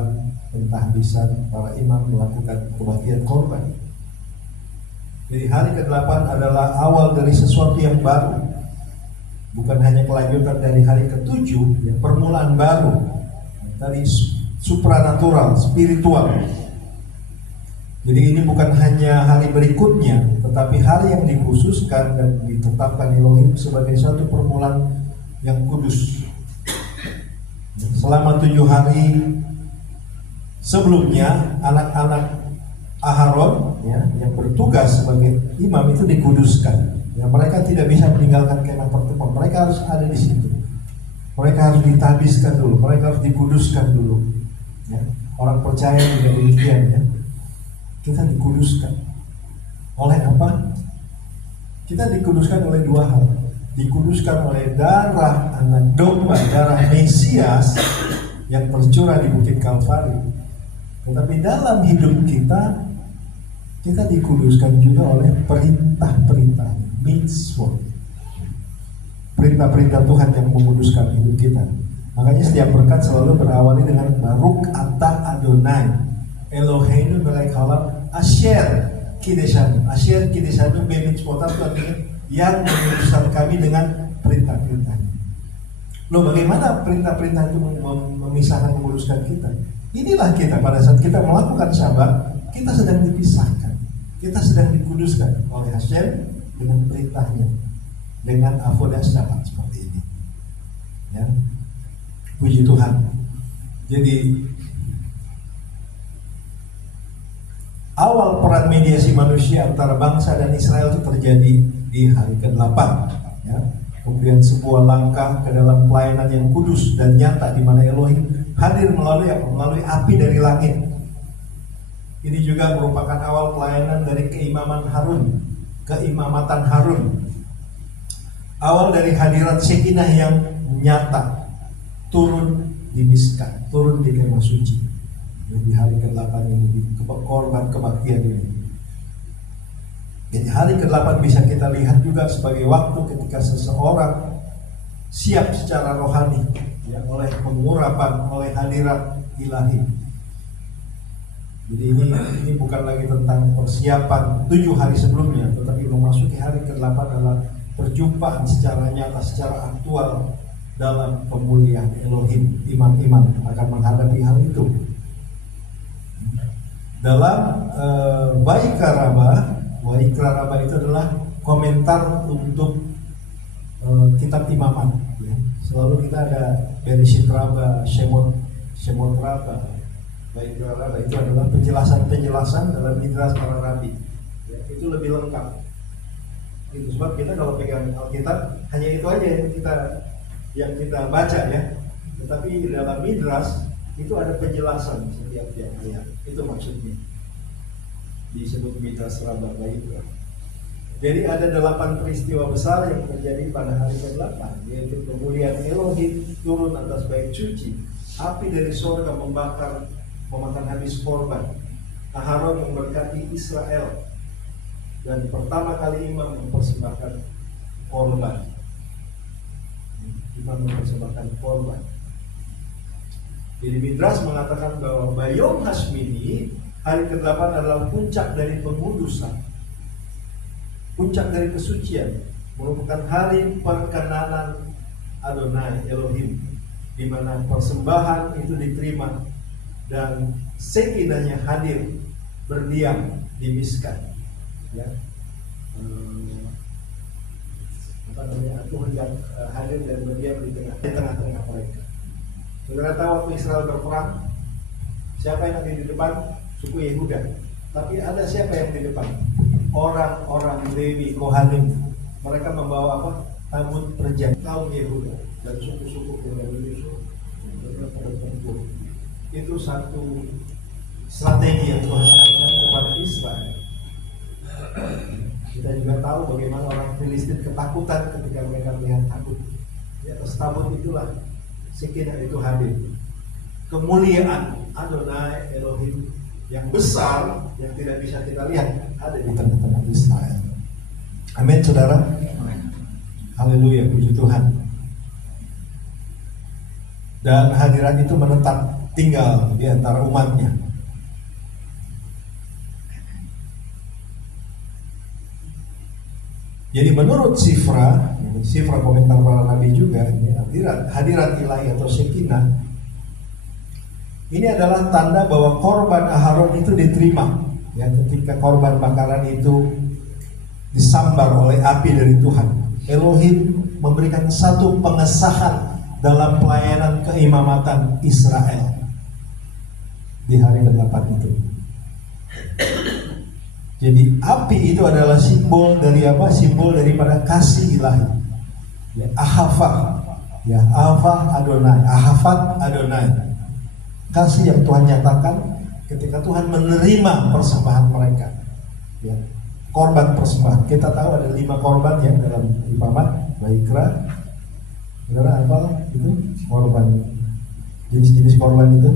pentahbisan para imam melakukan kebaktian korban. Jadi hari ke-8 adalah awal dari sesuatu yang baru, bukan hanya kelanjutan dari hari ke-7, ya, permulaan baru dari supranatural, spiritual. Jadi ini bukan hanya hari berikutnya, tetapi hari yang dikhususkan dan ditetapkan Elohim sebagai suatu permulaan yang kudus. Selama 7 hari sebelumnya, anak-anak Aharon, ya, yang bertugas sebagai imam itu dikuduskan. Ya, mereka tidak bisa meninggalkan kemah pertemuan. Mereka harus ada di situ. Mereka harus ditabiskan dulu. Mereka harus dikuduskan dulu. Ya, orang percaya juga demikian. Ya. Kita dikuduskan. Oleh apa? Kita dikuduskan oleh 2 hal. Dikuduskan oleh darah anak domba, darah Mesias yang tercurah di Bukit Kalvari. Tetapi dalam hidup kita dikuduskan juga oleh perintah-perintah, mitzvot, perintah-perintah Tuhan yang menguduskan hidup kita. Makanya setiap berkat selalu berawali dengan Baruch Ata Adonai Eloheinu melek halam Asher Kideshanu. Asher Kideshanu bemitzvotat, itu artinya yang menguduskan kami dengan perintah-perintahnya. Loh, bagaimana perintah-perintah itu memisahkan, menguduskan kita? Inilah kita pada saat kita melakukan Syabat, kita sedang dipisahkan, kita sedang dikuduskan oleh Hashem dengan perintahnya, dengan avodah Syabat seperti ini. Ya, puji Tuhan. Jadi awal peran mediasi manusia antara bangsa dan Israel itu terjadi di hari ke-8. Ya. Kemudian sebuah langkah ke dalam pelayanan yang kudus dan nyata di mana Elohim hadir melalui apa? Melalui api dari langit. Ini juga merupakan awal pelayanan dari keimaman Harun, keimamatan Harun. Awal dari hadirat Shekinah yang nyata turun di Mizkah, turun di kemah suci. Di hari ke-8 ini, di korban kebaktian ini. Jadi hari ke-8 bisa kita lihat juga sebagai waktu ketika seseorang siap secara rohani, ya, oleh pengurapan, oleh hadirat ilahi. Jadi ini bukan lagi tentang persiapan 7 hari sebelumnya, tetapi memasuki hari ke-8 adalah perjumpaan secara nyata, secara aktual dalam pemulihan Elohim. Imam-imam akan menghadapi hal itu. Dalam Wa'ikra Rabah itu adalah komentar untuk kitab imaman. Ya. Selalu kita ada Bereshit Rabah, Shemot Rabah. Wa'ikra Rabah itu adalah penjelasan-penjelasan dalam Midrash para Rabi. Ya, itu lebih lengkap. Itu sebab kita kalau pegang Alkitab hanya itu aja yang kita baca, ya. Tetapi di dalam Midrash itu ada penjelasan setiap ayat. Itu maksudnya disebut Midrash Rabah Wa'ikra. Jadi ada 8 peristiwa besar yang terjadi pada hari ke-8, yaitu kemuliaan Elohim turun atas bait suci, api dari surga memakan habis korban, Aharon memberkati Israel, dan pertama kali imam mempersembahkan korban. Jadi Midrash mengatakan bahwa Bayom Hashmini, hari ke-8 adalah puncak dari pengudusan, puncak dari kesucian, merupakan hari perkenanan Adonai Elohim, di mana persembahan itu diterima dan Shekinahnya hadir berdiam di Miskan. Ya. Aku hendak hadir dan berdiam di tengah-tengah mereka. Saudara tahu waktu Israel berperang, siapa yang ada di depan? Suku Yehuda. Tapi ada siapa yang di depan? Orang-orang Lewi, Kohanim. Mereka membawa apa? Tabut perjanjian kaum Yehuda dan suku-suku yang menyusul bertempur. Itu satu strategi yang Tuhan berikan kepada Israel. Kita juga tahu bagaimana orang Filistin ketakutan ketika mereka melihat tabut. Di atas tabut itulah Sekinah itu hadir. Kemuliaan Adonai Elohim yang besar yang tidak bisa kita lihat ada di tengah-tengah Israel. Amin, saudara. Haleluya, puji Tuhan. Dan hadirat itu menetap tinggal di antara umatnya. Jadi menurut Sifra komentar para nabi juga, ini hadirat ilahi atau Shekinah ini adalah tanda bahwa korban Aharon itu diterima. Ya, ketika korban bakaran itu disambar oleh api dari Tuhan, Elohim memberikan satu pengesahan dalam pelayanan keimamatan Israel di hari ke-8 itu. Jadi api itu adalah simbol dari apa? Simbol daripada kasih ilahi. Ya, Ahava, ya Ahava Adonai, Ahavat Adonai. Kasih yang Tuhan nyatakan ketika Tuhan menerima persembahan mereka. Ya, korban persembahan. Kita tahu ada 5 korban ya dalam Imamat, Baikra. Saudara apa itu? Korban. Jenis-jenis korban itu.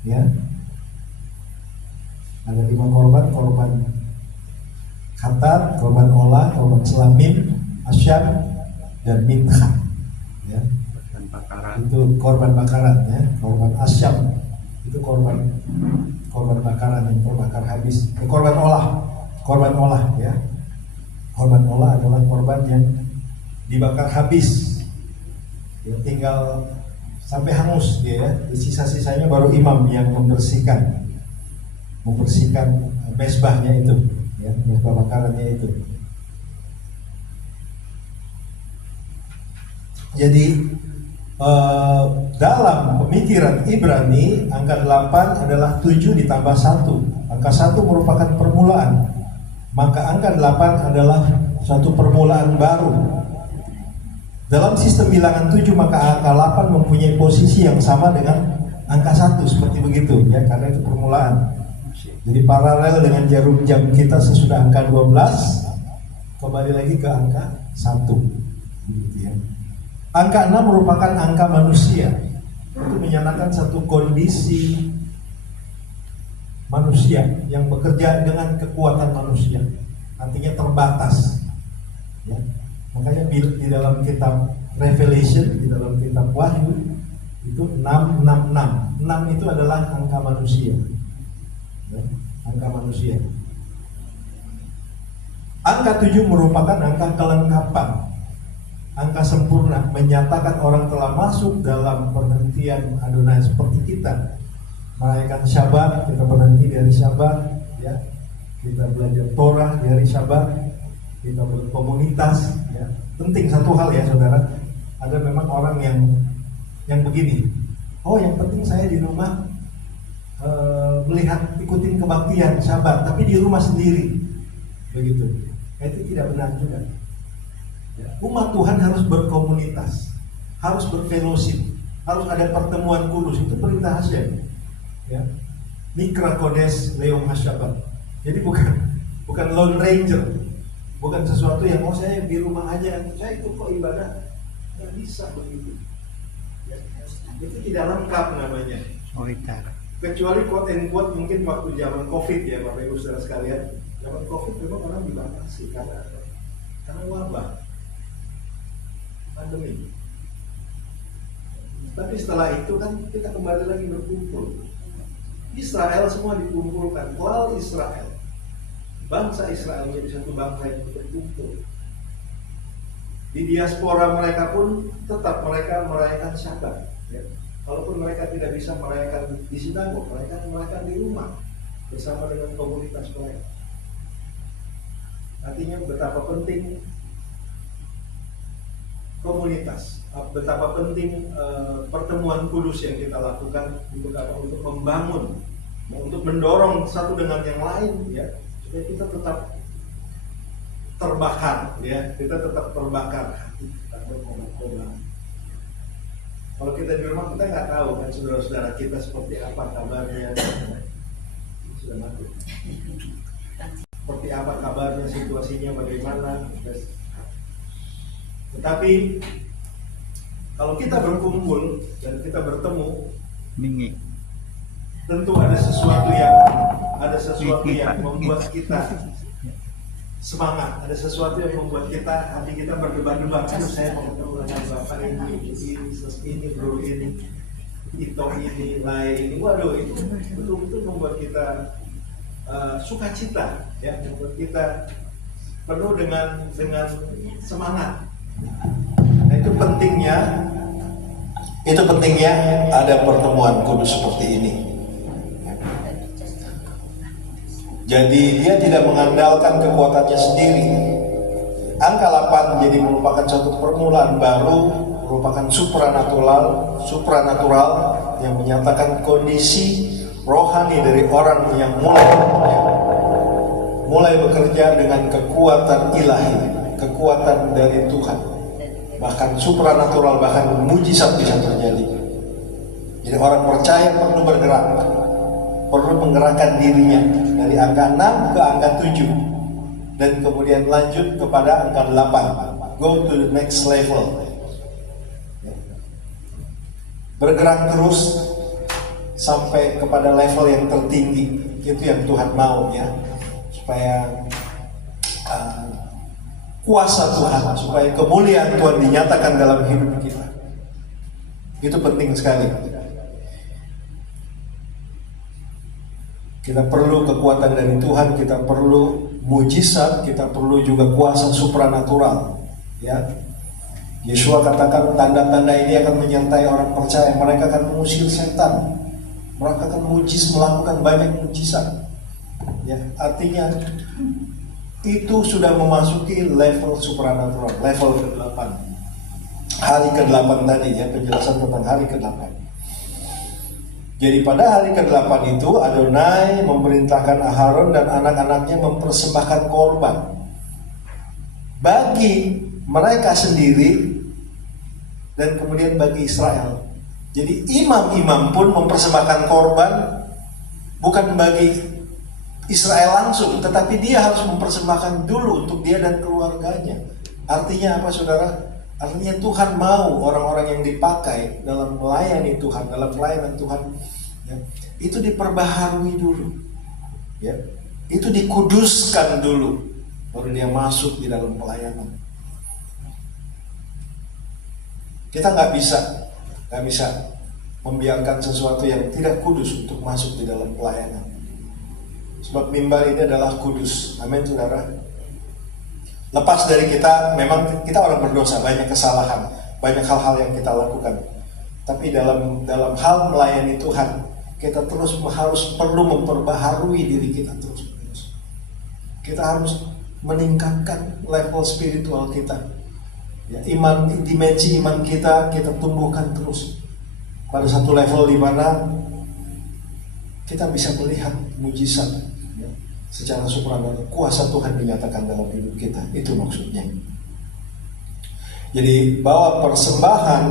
Ya, ada 5 korban khatat, korban olah, korban selamim, asyam, dan minta. Ya, itu korban bakaran ya, korban asyam itu korban bakaran yang terbakar habis. Korban olah ya, korban olah adalah korban yang dibakar habis, ya, tinggal sampai hangus dia ya. Sisa-sisanya baru imam yang membersihkan mesbahnya itu ya, mesbah bakarannya itu. Jadi dalam pemikiran Ibrani angka 8 adalah 7 ditambah 1. Angka 1 merupakan permulaan, maka angka 8 adalah satu permulaan baru. Dalam sistem bilangan 7 maka angka 8 mempunyai posisi yang sama dengan angka 1 seperti begitu ya, karena itu permulaan. Jadi paralel dengan jarum jam kita sesudah angka 12 kembali lagi ke angka 1 gitu ya. Angka 6 merupakan angka manusia. Itu menyatakan satu kondisi manusia yang bekerja dengan kekuatan manusia, artinya terbatas ya. Makanya di dalam kitab Revelation, di dalam kitab Wahyu itu 666. 6 itu adalah angka manusia. Ya, angka manusia. Angka 7 merupakan angka kelengkapan, angka sempurna, menyatakan orang telah masuk dalam perhentian Adonai seperti kita. Merayakan Syabat, kita berhenti dari Syabat, ya. Kita belajar Torah dari Syabat. Kita berkomunitas ya. Penting satu hal ya saudara, ada memang orang yang begini, oh yang penting saya di rumah melihat ikutin kebaktian Syabat, tapi di rumah sendiri begitu. Itu tidak benar juga ya. Umat Tuhan harus berkomunitas, harus berfellowship, harus ada pertemuan kudus. Itu perintah Hashem ya. Mikra Kodes Leom Hasyabat. Jadi bukan lone ranger, bukan sesuatu yang saya di rumah aja, saya itu kok ibadah, nggak bisa begitu. Ya, itu tidak lengkap namanya. Kecuali quote and quote mungkin waktu zaman COVID ya Bapak Ibu saudara sekalian. Zaman COVID memang orang dibatasi karena wabah, pandemi. Tapi setelah itu kan kita kembali lagi berkumpul. Israel semua dikumpulkan, klal Israel. Bangsa Israel menjadi satu bangsa yang berkumpul. Di diaspora mereka pun tetap mereka merayakan Syabat. Ya. Kalaupun mereka tidak bisa merayakan di sinagog, mereka merayakan di rumah bersama dengan komunitas mereka. Artinya betapa penting komunitas, betapa penting pertemuan kudus yang kita lakukan untuk apa? Untuk membangun, untuk mendorong satu dengan yang lain, ya, supaya kita tetap terbakar, ya, kita tetap terbakar hati, tak berkobar-kobar. Kalau kita di rumah kita nggak tahu kan saudara-saudara kita seperti apa kabarnya, sudah mati. Seperti apa kabarnya, situasinya bagaimana. Tetapi kalau kita berkumpul dan kita bertemu, tentu ada sesuatu yang membuat kita semangat, ada sesuatu yang membuat kita hati kita berdebar-debar. Saya mau ketemu dengan bapak ini, bro ini, itu ini, lain ini. Waduh, itu betul-betul membuat kita sukacita, ya, membuat kita penuh dengan semangat. Nah, itu pentingnya ada pertemuan kudus seperti ini. Jadi dia tidak mengandalkan kekuatannya sendiri. Angka 8 jadi merupakan satu permulaan baru, merupakan supranatural yang menyatakan kondisi rohani dari orang yang mulai bekerja dengan kekuatan ilahi, kekuatan dari Tuhan. Bahkan supranatural, bahkan mujizat bisa terjadi. Jadi orang percaya perlu bergerak, perlu menggerakkan dirinya dari angka 6 ke angka 7 dan kemudian lanjut kepada angka 8, go to the next level, bergerak terus sampai kepada level yang tertinggi. Itu yang Tuhan mau, ya, supaya kuasa Tuhan, supaya kemuliaan Tuhan dinyatakan dalam hidup kita. Itu penting sekali. Kita perlu kekuatan dari Tuhan, kita perlu mujizat, kita perlu juga kuasa supranatural, ya. Yesua katakan tanda-tanda ini akan menyertai orang percaya, mereka akan mengusir setan, mereka akan melakukan banyak mujizat, ya. Artinya itu sudah memasuki level supranatural, level ke-8, hari ke-8 tadi, ya, penjelasan tentang hari ke-8. Jadi pada hari ke-8 itu Adonai memerintahkan Aharon dan anak-anaknya mempersembahkan korban bagi mereka sendiri dan kemudian bagi Israel. Jadi imam-imam pun mempersembahkan korban bukan bagi Israel langsung, tetapi dia harus mempersembahkan dulu untuk dia dan keluarganya. Artinya apa, saudara? Artinya Tuhan mau orang-orang yang dipakai dalam melayani Tuhan, dalam pelayanan Tuhan, ya, itu diperbaharui dulu, ya, itu dikuduskan dulu, baru dia masuk di dalam pelayanan. Kita nggak bisa membiarkan sesuatu yang tidak kudus untuk masuk di dalam pelayanan. Sebab mimbar ini adalah kudus, amin, saudara. Lepas dari kita, memang kita orang berdosa, banyak kesalahan, banyak hal-hal yang kita lakukan. Tapi dalam hal melayani Tuhan, kita harus perlu memperbaharui diri kita terus. Kita harus meningkatkan level spiritual kita. Ya, dimensi iman kita tumbuhkan terus pada satu level di mana kita bisa melihat mujizat, ya, secara supranatural, kuasa Tuhan dinyatakan dalam hidup kita. Itu maksudnya. Jadi bahwa persembahan,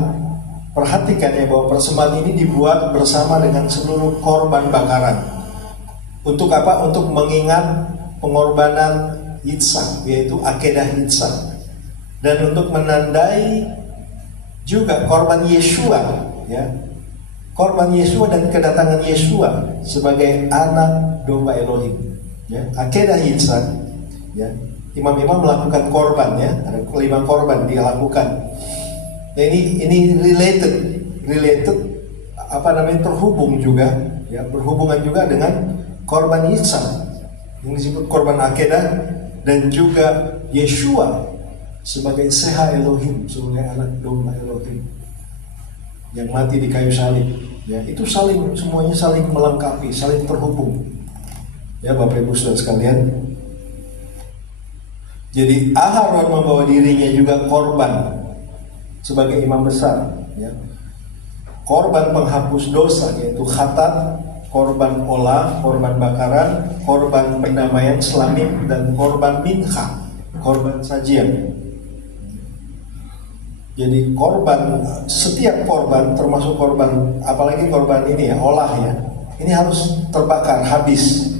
perhatikan ya, bahwa persembahan ini dibuat bersama dengan seluruh korban bakaran. Untuk apa? Untuk mengingat pengorbanan Yitzhak, yaitu akedah Yitzhak, dan untuk menandai juga korban Yeshua, ya, korban Yeshua dan kedatangan Yeshua sebagai anak domba Elohim, ya. Akedah Yitzhak, ya, imam-imam melakukan korban, ya, ada 5 korban dia lakukan. Nah, ini related terhubung juga, ya, berhubungan juga dengan korban Yitzhak yang disebut korban akedah, dan juga Yeshua sebagai Seha Elohim, sebagai anak domba Elohim. yang mati di kayu salib. Ya, itu semuanya saling melengkapi, saling terhubung. Ya Bapak Ibu Saudara sekalian. Jadi Aharon membawa dirinya juga korban sebagai imam besar. Ya. Korban penghapus dosa yaitu khatat, korban olah, korban bakaran, korban pendamaian selamim, dan korban mincha, korban sajian. Jadi korban, setiap korban termasuk korban, apalagi korban ini ya, olah ya, ini harus terbakar habis.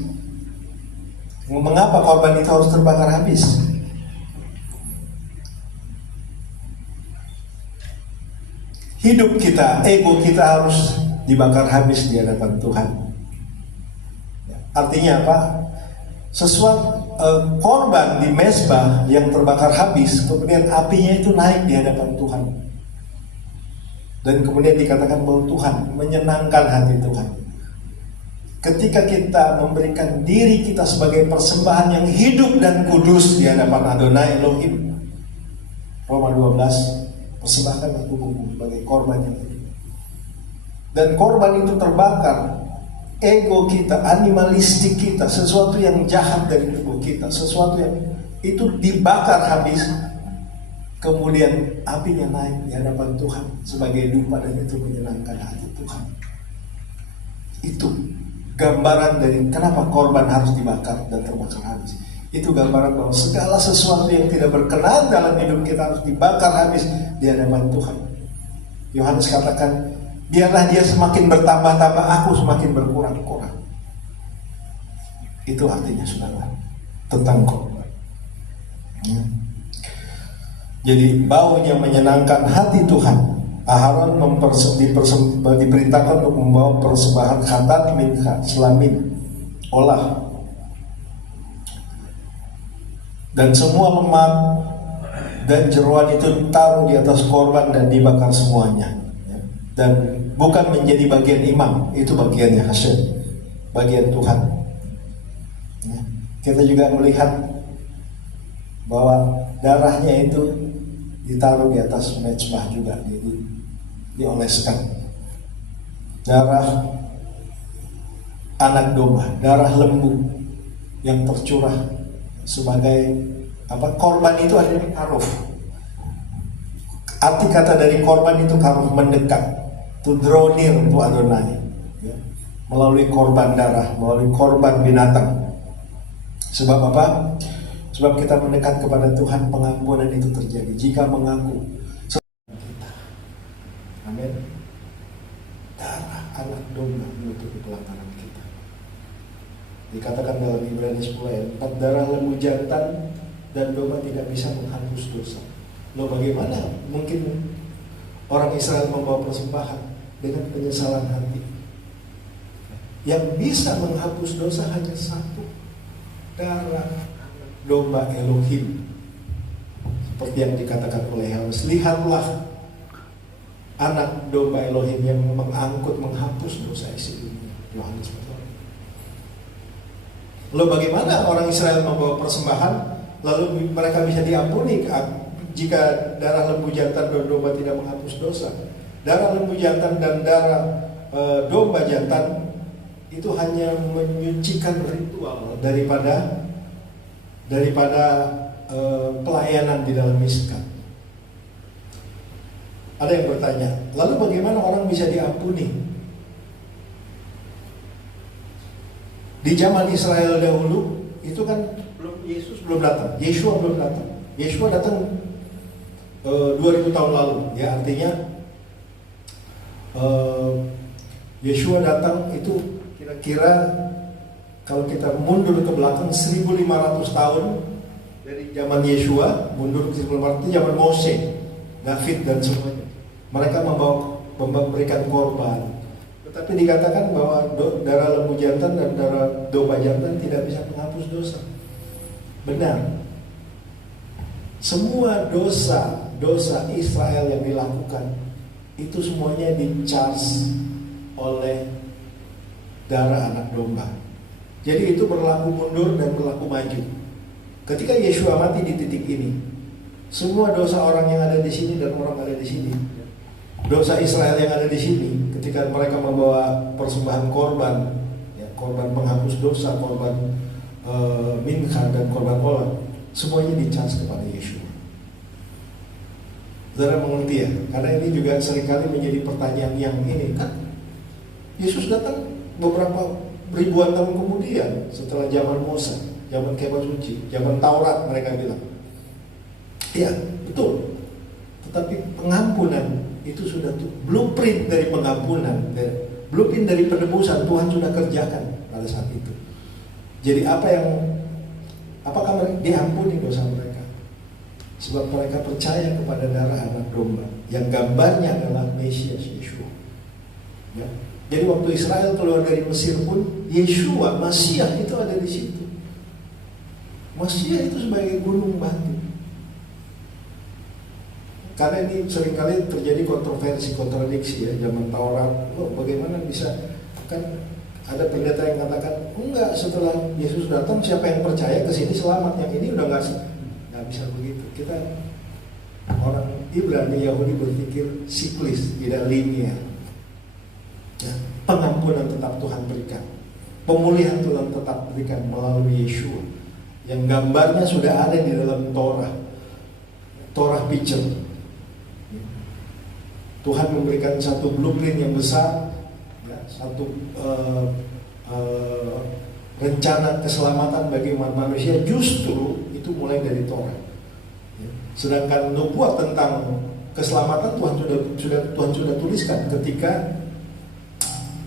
Mengapa korban itu harus terbakar habis? Hidup kita, ego kita harus dibakar habis di hadapan Tuhan. Artinya apa? Sesuatu korban di mezbah yang terbakar habis, kemudian apinya itu naik di hadapan Tuhan. Dan kemudian dikatakan bahwa Tuhan menyenangkan hati Tuhan. Ketika kita memberikan diri kita sebagai persembahan yang hidup dan kudus di hadapan Adonai Elohim. Roma 12, persembahkan tubuhmu sebagai korban yang hidup. Dan korban itu terbakar. Ego kita, animalistik kita, sesuatu yang jahat dari tubuh kita, sesuatu yang itu dibakar habis, kemudian apinya naik di hadapan Tuhan sebagai dupa, dan itu menyenangkan hati Tuhan. Itu gambaran dari kenapa korban harus dibakar dan terbakar habis. Itu gambaran bahwa segala sesuatu yang tidak berkenan dalam hidup kita harus dibakar habis di hadapan Tuhan. Yohanes katakan, biarlah dia semakin bertambah-tambah, aku semakin berkurang-kurang. Itu artinya saudara tentang korban. Jadi baunya menyenangkan hati Tuhan. Aharon diperintahkan untuk membawa persembahan khatat, mincha, selamim, olah, dan semua lemak dan jeroan itu taruh di atas korban dan dibakar semuanya. Dan bukan menjadi bagian imam, itu bagiannya Hashem, bagian Tuhan. Kita juga melihat bahwa darahnya itu ditaruh di atas mezbah juga, dioleskan. Darah anak domba, darah lembu yang tercurah sebagai apa? Korban itu ada di karuf. Arti kata dari korban itu karuf, mendekat, to draw near to Adonai, ya. Melalui korban darah, melalui korban binatang. Sebab apa? Sebab kita mendekat kepada Tuhan, pengampunan itu terjadi jika mengaku kita. Amin. Darah anak domba menutupi pelanggaran kita. Dikatakan dalam Ibrani 10 ayat 4, darah lembu jantan dan domba tidak bisa menghapus dosa. Loh, bagaimana mungkin orang Israel membawa persembahan dengan penyesalan hati? Yang bisa menghapus dosa hanya satu, darah domba Elohim. Seperti yang dikatakan oleh Yohanes, lihatlah anak domba Elohim yang mengangkut, menghapus dosa isi dunia. Yohanes 4. Lalu bagaimana orang Israel membawa persembahan lalu mereka bisa diampuni jika darah lembu jantan dan domba tidak menghapus dosa? Darah lembu jantan dan darah domba jantan itu hanya menyucikan ritual daripada pelayanan di dalam miskat. Ada yang bertanya, lalu bagaimana orang bisa diampuni? Di zaman Israel dahulu itu kan Yesus belum datang, Yeshua belum datang. Yeshua datang 2000 tahun lalu, ya, artinya Yeshua datang itu kira-kira kalau kita mundur ke belakang 1500 tahun dari zaman Yeshua, mundur ke 1500 itu zaman Mose, David dan semuanya. Mereka memberikan korban. Tetapi dikatakan bahwa darah lembu jantan dan darah domba jantan tidak bisa menghapus dosa. Benar. Semua dosa Israel yang dilakukan itu semuanya di-charge oleh darah anak domba. Jadi itu berlaku mundur dan berlaku maju. Ketika Yeshua mati di titik ini, semua dosa orang yang ada di sini dan orang yang ada di sini Dosa Israel yang ada di sini ketika mereka membawa persembahan korban, ya, korban penghapus dosa, korban mincha dan korban olah, semuanya dicas kepada Yeshua. Saudara mengerti ya? Karena ini juga seringkali menjadi pertanyaan yang ini kan. Yesus datang beberapa ribuan tahun kemudian setelah zaman Musa, zaman Kebal Suci, zaman Taurat mereka bilang. Ya, betul. Tetapi pengampunan itu sudah blueprint dari pengampunan, blueprint dari penebusan Tuhan sudah kerjakan pada saat itu. Jadi apakah mereka diampuni dosa mereka? Sebab mereka percaya kepada darah anak domba yang gambarnya adalah Mesias Yeshua. Ya. Jadi waktu Israel keluar dari Mesir pun Yeshua, Masiah itu ada di situ. Masiah itu sebagai gunung batu. Karena ini seringkali terjadi kontroversi, kontradiksi ya, zaman Taurat. Bagaimana bisa, kan ada pendeta yang katakan enggak, setelah Yesus datang siapa yang percaya ke sini selamat, yang ini udah nggak bisa begitu. Kita orang Ibrani Yahudi berpikir siklis, tidak linear. Ya, pengampunan tetap Tuhan berikan, pemulihan Tuhan tetap berikan melalui Yeshua yang gambarnya sudah ada di dalam Torah picture. Tuhan memberikan satu blueprint yang besar, ya, satu rencana keselamatan bagi umat manusia, justru itu mulai dari Torah. Ya. Sedangkan nubuat tentang keselamatan Tuhan sudah tuliskan ketika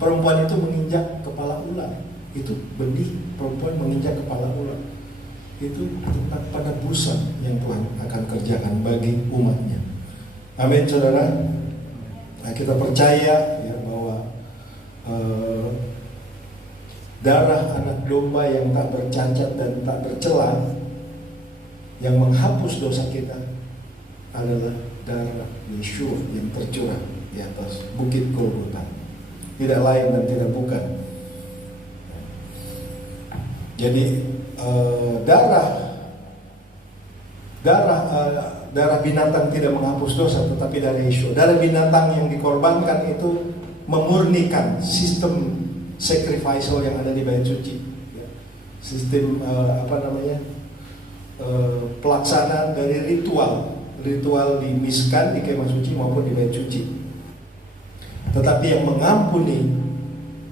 perempuan itu menginjak kepala ular. Itu benih perempuan menginjak kepala ular. Itu tentang penebusan yang Tuhan akan kerjakan bagi umatnya. Amin, saudara. Nah, kita percaya ya, bahwa darah anak domba yang tak bercacat dan tak bercela yang menghapus dosa kita adalah darah Yeshua yang tercurah di atas bukit Golgota. Tidak lain dan tidak bukan. Jadi darah binatang tidak menghapus dosa, tetapi dari Yeshua. Darah binatang yang dikorbankan itu memurnikan sistem sacrificial yang ada di Bait Suci. Sistem pelaksanaan dari ritual di Miskan, di Kemah Suci maupun di Bait Suci. Tetapi yang mengampuni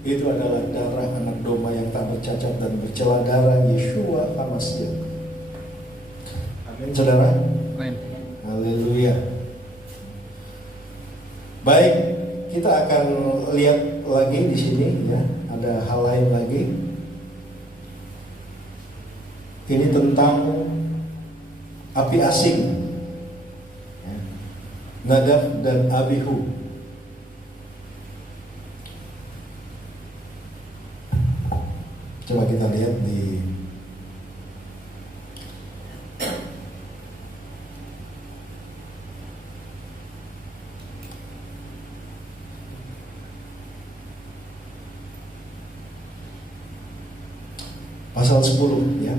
itu adalah darah anak domba yang tak bercacat dan bercela, darah Yeshua HaMashiach. Amin, saudara. Amin. Haleluya. Baik, kita akan lihat lagi di sini ya, ada hal lain lagi. Ini tentang api asing, ya. Nadab dan Abihu. Coba kita lihat di pasal 10 ya.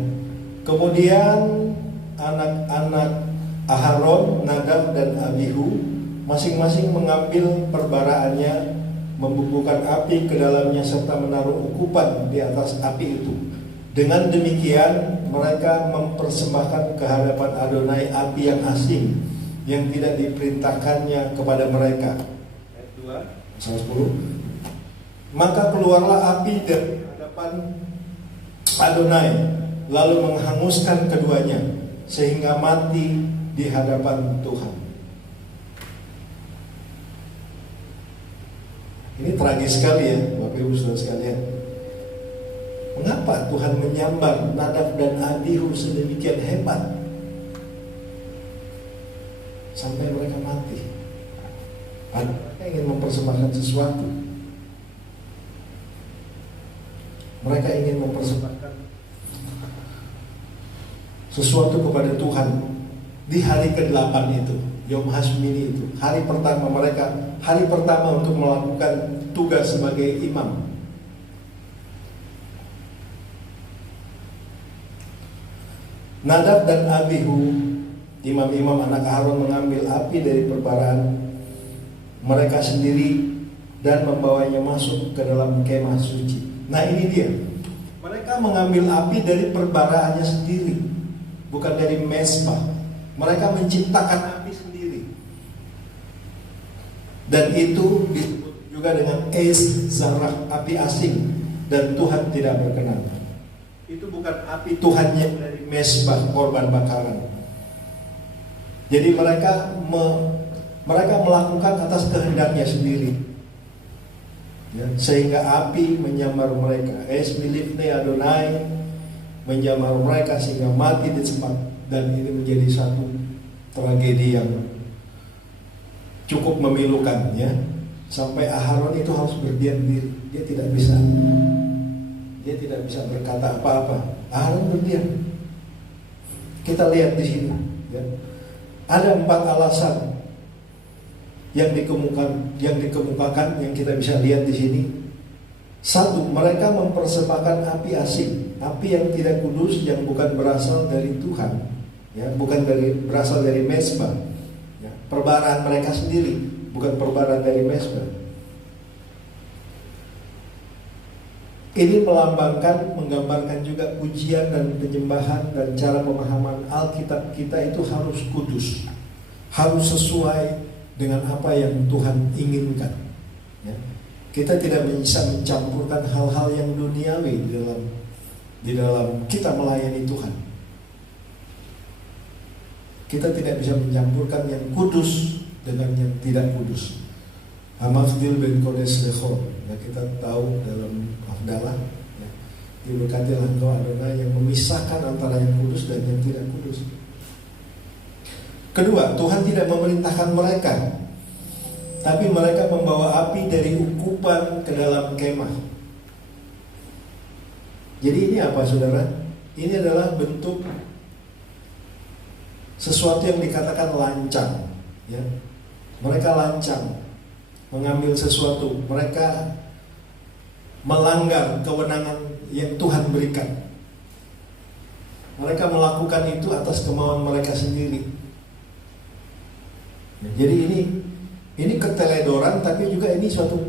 Kemudian anak-anak Aharon, Nadab dan Abihu masing-masing mengambil perbaraannya, membubuhkan api ke dalamnya serta menaruh ukupan di atas api itu. Dengan demikian mereka mempersembahkan ke hadapan Adonai api yang asing yang tidak diperintahkannya kepada mereka. Ayat 2, pasal 10. Maka keluarlah api dari hadapan Adonai lalu menghanguskan keduanya sehingga mati di hadapan Tuhan. Ini tragis sekali ya, Bapak Ibu Saudara sekalian. Mengapa Tuhan menyambar Nadab dan Abihu sedemikian hebat sampai mereka mati? Mereka ingin mempersembahkan sesuatu. Mereka ingin mempersembahkan sesuatu kepada Tuhan di hari ke-8 itu, Yom Hashmini itu, hari pertama mereka, hari pertama untuk melakukan tugas sebagai imam. Nadab dan Abihu, imam-imam anak Harun, mengambil api dari perbaraan mereka sendiri dan membawanya masuk ke dalam kemah suci. Nah ini dia, mereka mengambil api dari perbaraannya sendiri, bukan dari mezbah. Mereka menciptakan api sendiri, dan itu disebut juga dengan es zarah, api asing, dan Tuhan tidak berkenan. Itu bukan api Tuhannya dari mezbah korban bakaran. Jadi mereka melakukan atas kehendaknya sendiri, ya, sehingga api menyamar mereka. Es milifne Adonai menyamar mereka sehingga mati di tempat. Dan ini menjadi satu tragedi yang cukup memilukan, ya. Sampai Aharon itu harus berdiam diri, dia tidak bisa berkata apa-apa. Aharon berdiam. Kita lihat di sini, ya. Ada 4 alasan yang dikemukakan yang kita bisa lihat di sini. 1, mereka mempersembahkan api asing, api yang tidak kudus, yang bukan berasal dari Tuhan, ya, bukan berasal dari mezbah, ya. Perbaraan mereka sendiri, bukan perbaraan dari mezbah. Ini menggambarkan juga pujian dan penyembahan dan cara pemahaman Alkitab kita itu harus kudus, harus sesuai dengan apa yang Tuhan inginkan, ya. Kita tidak bisa mencampurkan hal-hal yang duniawi di dalam kita melayani Tuhan. Kita tidak bisa mencampurkan yang kudus dengan yang tidak kudus. Hamafdil ben kodes lecho, ya, kita tahu dalam Afdalah, ya, diberkatilah engkau Adonai yang memisahkan antara yang kudus dan yang tidak kudus. Kedua, Tuhan tidak memerintahkan mereka, tapi mereka membawa api dari ukupan ke dalam kemah. Jadi ini apa, saudara? Ini adalah bentuk sesuatu yang dikatakan lancang, ya. Mereka lancang mengambil sesuatu, mereka melanggar kewenangan yang Tuhan berikan. Mereka melakukan itu atas kemauan mereka sendiri. Ya, jadi ini keteledoran, tapi juga ini suatu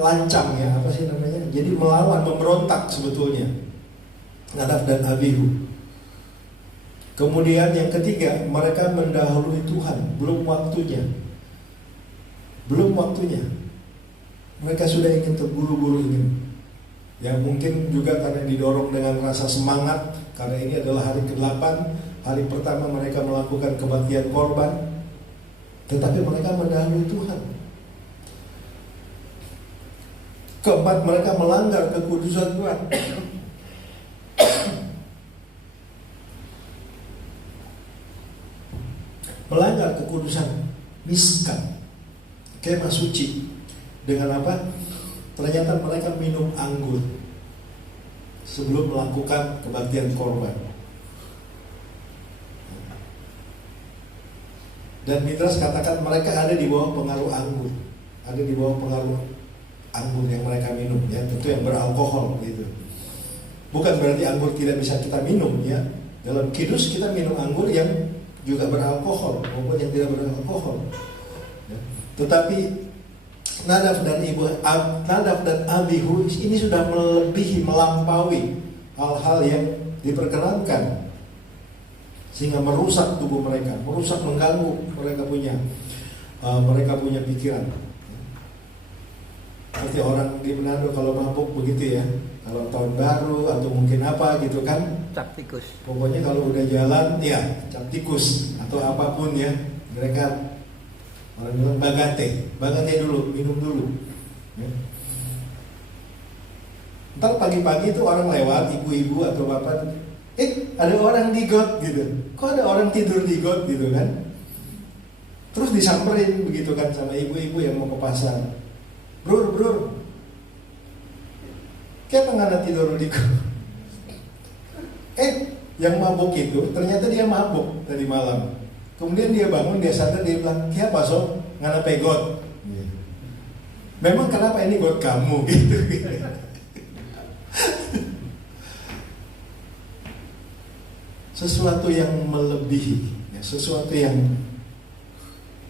lancang, ya, apa sih namanya? Jadi melawan, memberontak sebetulnya. Nadab dan Abihu. Kemudian yang ketiga, mereka mendahului Tuhan, belum waktunya. Mereka sudah ingin terburu-buru ingin. Ya mungkin juga karena didorong dengan rasa semangat, karena ini adalah hari ke-8, hari pertama mereka melakukan kebaktian korban. Tetapi mereka mendahului Tuhan. Keempat, mereka melanggar kekudusan Tuhan. Melanggar kekudusan Miskan, kemah suci. Dengan apa? Ternyata mereka minum anggur sebelum melakukan kebaktian korban. Dan Midras katakan mereka ada di bawah pengaruh anggur, ada di bawah pengaruh anggur yang mereka minum, ya, tentu yang beralkohol gitu. Bukan berarti anggur tidak bisa kita minum, ya. Dalam kidus kita minum anggur yang juga beralkohol maupun yang tidak beralkohol, ya. Tetapi Nadab dan Abihu ini sudah melampaui hal-hal yang diperkenankan, sehingga merusak tubuh mereka, mengganggu mereka punya pikiran. Seperti orang di Manado kalau mabuk begitu, ya, kalau tahun baru atau mungkin apa gitu kan, cap tikus. Pokoknya kalau udah jalan, ya cap tikus atau apapun, ya, mereka orang bilang bagate dulu, minum dulu, ya. Ntar pagi-pagi itu orang lewat, ibu-ibu atau bapak, ada orang di got gitu. Kok ada orang tidur di got gitu kan? Terus disamperin begitu kan sama ibu-ibu yang mau ke pasar. Bro, kenapa nggak ada tidur di got? Yang mabuk itu ternyata dia mabuk tadi malam. Kemudian dia bangun, dia sadar, dia bilang, "Kenapa so? Nggak ada got?" Memang kenapa ini got kamu gitu? Sesuatu yang melebihi, ya, sesuatu yang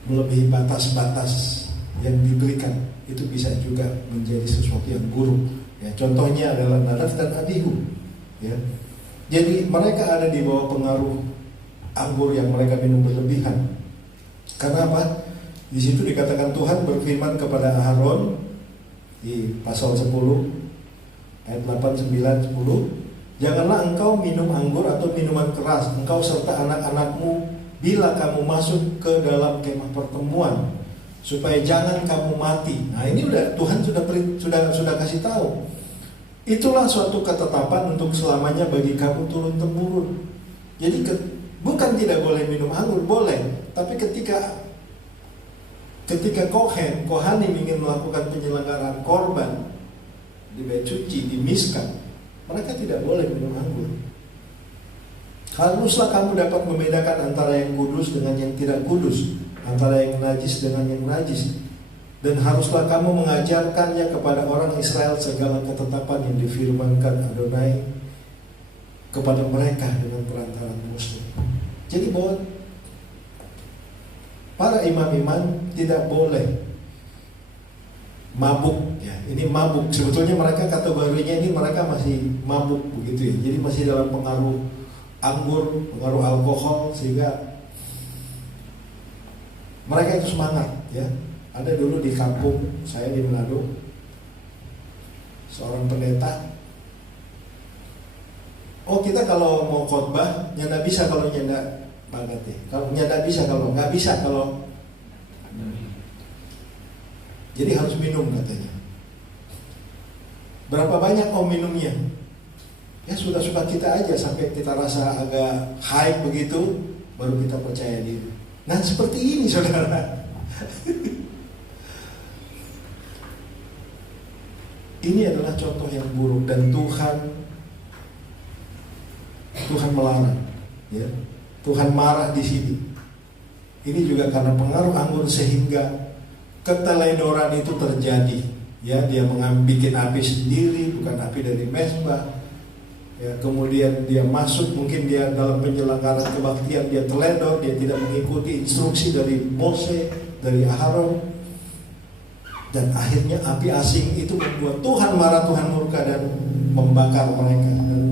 melebihi batas-batas yang diberikan itu bisa juga menjadi sesuatu yang buruk. Ya, contohnya adalah Nadab dan Abihu. Ya. Jadi mereka ada di bawah pengaruh anggur yang mereka minum berlebihan. Karena apa? Di situ dikatakan Tuhan berfirman kepada Aharon di pasal 10 ayat 8, 9, 10, janganlah engkau minum anggur atau minuman keras, engkau serta anak-anakmu, bila kamu masuk ke dalam kemah pertemuan, supaya jangan kamu mati. Nah, ini Tuhan sudah kasih tahu. Itulah suatu ketetapan untuk selamanya bagi kamu turun temurun. Jadi bukan tidak boleh minum anggur, boleh. Tapi ketika Kohanim ingin melakukan penyelenggaraan korban di bait suci, di Mizkan, mereka tidak boleh minum anggur. Haruslah kamu dapat membedakan antara yang kudus dengan yang tidak kudus, antara yang najis dengan yang najis. Dan haruslah kamu mengajarkannya kepada orang Israel segala ketetapan yang difirmankan Adonai kepada mereka dengan perantaraan Mose. Jadi bahwa para imam-imam tidak boleh mabuk, ya. Ini mabuk. Sebetulnya mereka kategorinya ini mereka masih mabuk begitu ya. Jadi masih dalam pengaruh anggur, pengaruh alkohol, sehingga mereka itu semangat, ya. Ada dulu di kampung saya di Manado, seorang pendeta. Oh, kita kalau mau khotbah nyanda bisa kalau nyanda banget ya. Kalau nyanda bisa, kalau nggak bisa kalau. Jadi harus minum katanya. Berapa banyak minumnya? Ya suka-suka kita aja sampai kita rasa agak hype begitu, baru kita percaya diri. Nah seperti ini saudara. Ini adalah contoh yang buruk dan Tuhan melarang, ya. Tuhan marah di sini. Ini juga karena pengaruh anggur sehingga keteledoran itu terjadi. Ya, dia bikin api sendiri, bukan api dari mezbah. Ya, kemudian dia masuk, mungkin dia dalam penyelenggaraan kebaktian dia teledor, dia tidak mengikuti instruksi dari Mose, dari Aharon. Dan akhirnya api asing itu membuat Tuhan marah, Tuhan murka dan membakar mereka dan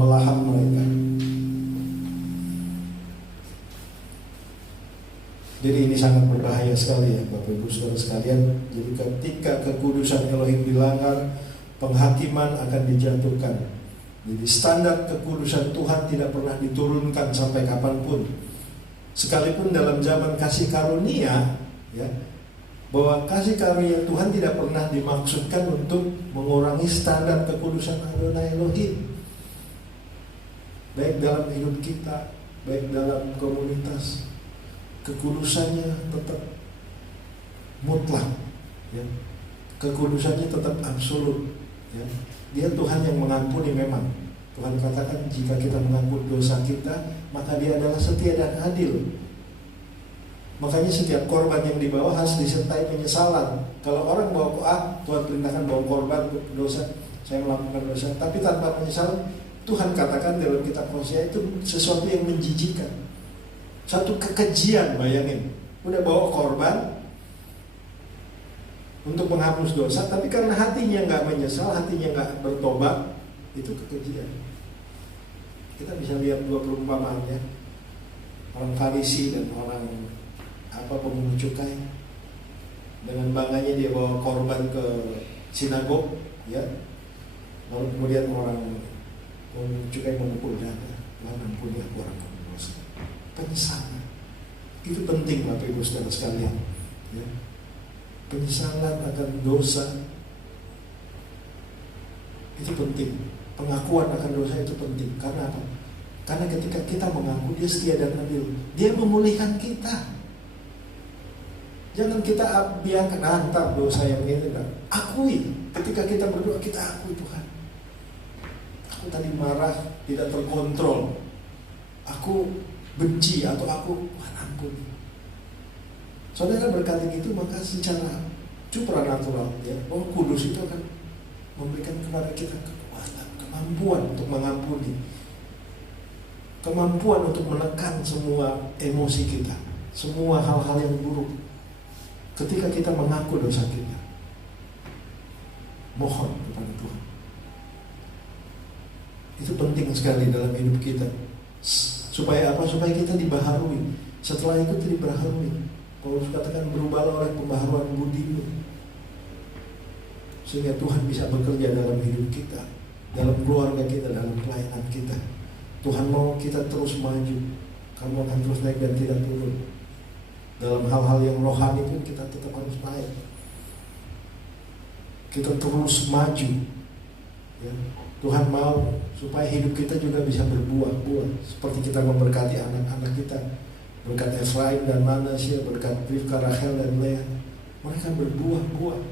melahap mereka. Jadi ini sangat berbahaya sekali ya Bapak Ibu Saudara sekalian. Jadi ketika kekudusan Elohim dilanggar, penghakiman akan dijatuhkan. Jadi standar kekudusan Tuhan tidak pernah diturunkan sampai kapanpun. Sekalipun dalam zaman kasih karunia, ya, bahwa kasih karunia Tuhan tidak pernah dimaksudkan untuk mengurangi standar kekudusan Adonai Elohim, baik dalam hidup kita, baik dalam komunitas. Kekudusannya tetap mutlak, ya. Kekudusannya tetap absolut, ya. Dia Tuhan yang mengampuni memang. Tuhan katakan jika kita mengampuni dosa kita, maka Dia adalah setia dan adil. Makanya setiap korban yang dibawa harus disertai penyesalan. Kalau orang bawa Tuhan perintahkan bawa korban dosa, saya melakukan dosa, tapi tanpa penyesalan, Tuhan katakan dalam kitab Hosea itu sesuatu yang menjijikan. Satu kekejian, bayangin. Udah bawa korban untuk menghapus dosa, tapi karena hatinya nggak menyesal, hatinya nggak bertobat, itu kekejian. Kita bisa lihat dua perumpamaannya, orang Farisi dan orang pemungut cukai. Dengan bangganya dia bawa korban ke sinagog, ya. Lalu kemudian orang pemungut cukai memukul dada, ampuni aku orang berdosa. Penyesalan itu penting Bapak Ibu Saudara sekalian, ya. Penyesalan akan dosa itu penting. Pengakuan akan dosa itu penting. Karena apa? Karena ketika kita mengaku, Dia setia dan adil. Dia memulihkan kita. Jangan kita biarkan hantar dosa yang ini. Akui. Ketika kita berdoa, kita akui Tuhan. Aku tadi marah, tidak terkontrol. Aku benci atau aku Tuhan ampuni. Saudara berkata gitu, maka secara supranatural, ya, bahwa kudus itu akan memberikan kepada kita kekuatan, kemampuan untuk mengampuni, kemampuan untuk menekan semua emosi kita, semua hal-hal yang buruk. ketika kita mengaku dosa kita, mohon kepada Tuhan. Itu penting sekali dalam hidup kita. Supaya apa? Supaya kita dibaharui. Setelah itu dibaharui. Paulus katakan, berubahlah oleh pembaharuan budimu, sehingga Tuhan bisa bekerja dalam hidup kita, dalam keluarga kita, dalam pelayanan kita. Tuhan mau kita terus maju. Kamu akan terus naik dan tidak turun. Dalam hal-hal yang rohani pun kita tetap harus naik. Kita terus maju, ya. Tuhan mau supaya hidup kita juga bisa berbuah-buah, seperti kita memberkati anak-anak kita, berkat Efraim dan Manasya, berkat Rivka, Rachel dan Lea. Mereka berbuah-buah.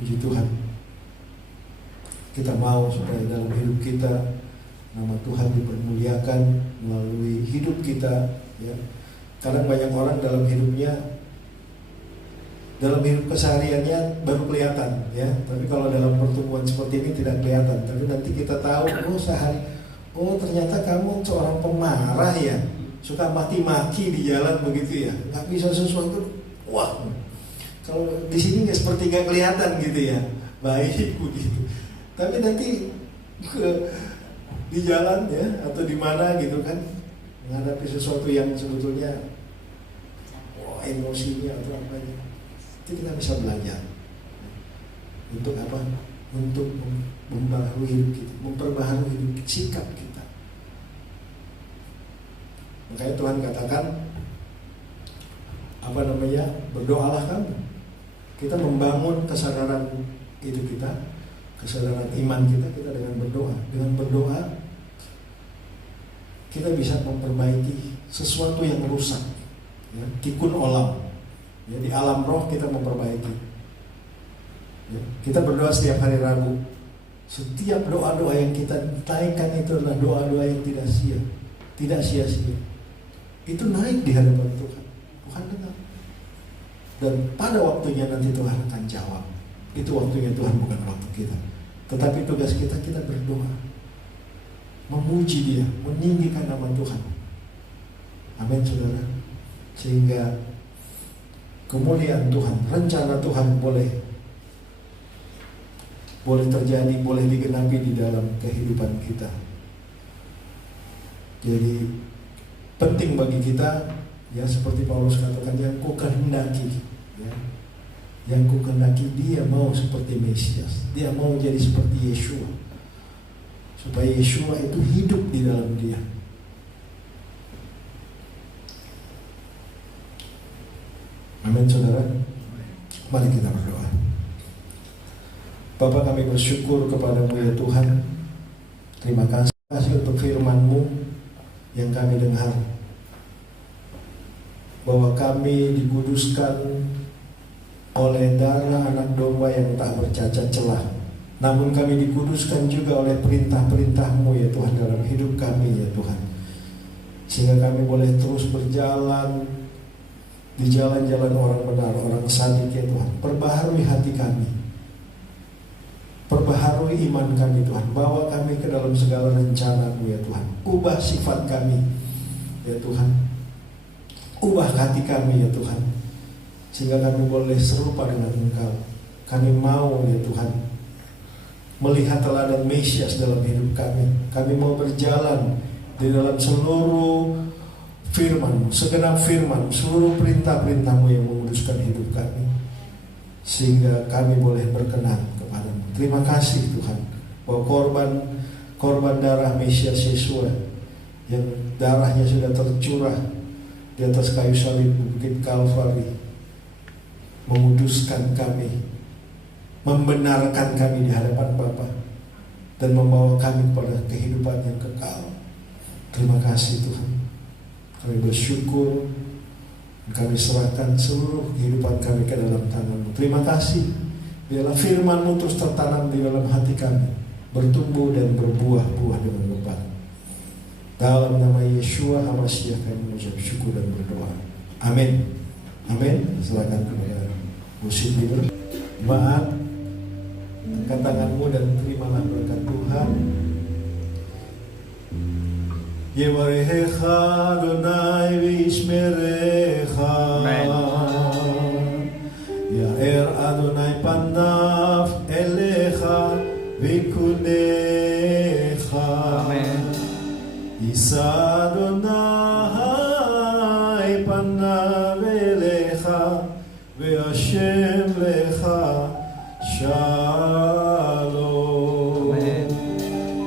Puji Tuhan. Kita mau supaya dalam hidup kita nama Tuhan dipermuliakan melalui hidup kita, ya. Kadang banyak orang dalam hidupnya, dalam hidup kesehariannya baru kelihatan, ya. Tapi kalau dalam pertemuan seperti ini tidak kelihatan. Tapi nanti kita tahu, oh ternyata kamu seorang pemarah ya, suka maki-maki di jalan begitu ya, nggak bisa sesuatu. Wah, kalau di sini seperti nggak kelihatan gitu ya, baik begitu. Tapi nanti di jalan ya, atau di mana gitu kan, menghadapi sesuatu yang sebetulnya emosinya atau apanya, itu kita bisa belajar. Untuk apa? Untuk membaharui hidup kita, memperbaharui hidup sikap kita. Makanya Tuhan katakan, berdoalah kamu. Kita membangun kesadaran hidup kita, kesadaran iman kita dengan berdoa. Dengan berdoa kita bisa memperbaiki sesuatu yang rusak, ya, tikun olam, ya, di alam roh kita memperbaiki, ya. Kita berdoa setiap hari Rabu. Setiap doa-doa yang kita naikkan itu adalah doa-doa yang tidak sia-sia. Itu naik di hadapan Tuhan. Tuhan dengar. Dan pada waktunya nanti Tuhan akan jawab. Itu waktunya Tuhan, bukan waktu kita. Tetapi tugas kita berdoa, memuji Dia, meninggikan nama Tuhan. Amin, saudara. Sehingga kemuliaan Tuhan, rencana Tuhan boleh terjadi, boleh digenapi di dalam kehidupan kita. Jadi penting bagi kita, ya, seperti Paulus katakan, yang ku kehendaki, ya, yang ku kehendaki, dia mau seperti Mesias, dia mau jadi seperti Yeshua, supaya Yeshua itu hidup di dalam dia. Amin, saudara. Mari kita berdoa. Bapa, kami bersyukur kepadamu ya Tuhan. Terima kasih untuk firman-Mu yang kami dengar, bahwa kami dikuduskan oleh darah anak domba yang tak bercacat celah. Namun kami dikuduskan juga oleh perintah-perintah-Mu ya Tuhan dalam hidup kami ya Tuhan. Sehingga kami boleh terus berjalan di jalan-jalan orang benar, orang sadik ya Tuhan. Perbaharui hati kami, perbaharui iman kami Tuhan. Bawa kami ke dalam segala rencana-Mu ya Tuhan. Ubah sifat kami ya Tuhan. Ubah hati kami ya Tuhan, sehingga kami boleh serupa dengan Engkau. Kami mau ya Tuhan melihat teladan Mesias dalam hidup kami. Kami mau berjalan di dalam seluruh firman-Mu, segenap firman, seluruh perintah-perintah-Mu yang menguduskan hidup kami, sehingga kami boleh berkenan kepadamu. Terima kasih Tuhan, bahwa korban darah Mesias Yesus yang darahnya sudah tercurah di atas kayu salib Bukit Kalvari, menguduskan kami, membenarkan kami di hadapan Bapa, dan membawa kami kepada kehidupan yang kekal. Terima kasih Tuhan. Kami bersyukur, kami serahkan seluruh kehidupan kami ke dalam tangan-Mu. Terima kasih, biarlah firman-Mu terus tertanam di dalam hati kami, bertumbuh dan berbuah-buah dengan lebat. Dalam nama Yeshua HaMashiach kami mengucap syukur dan berdoa. Amin. Amin. Silakan kepada musik leader. Jemaat, angkat tanganmu dan terimalah berkat Tuhan. Yevarecha Adonai v'yishmerecha. Ya'er Adonai panav elecha v'yikunecha. Yisa Adonai panav elecha v'yashem lecha shalom.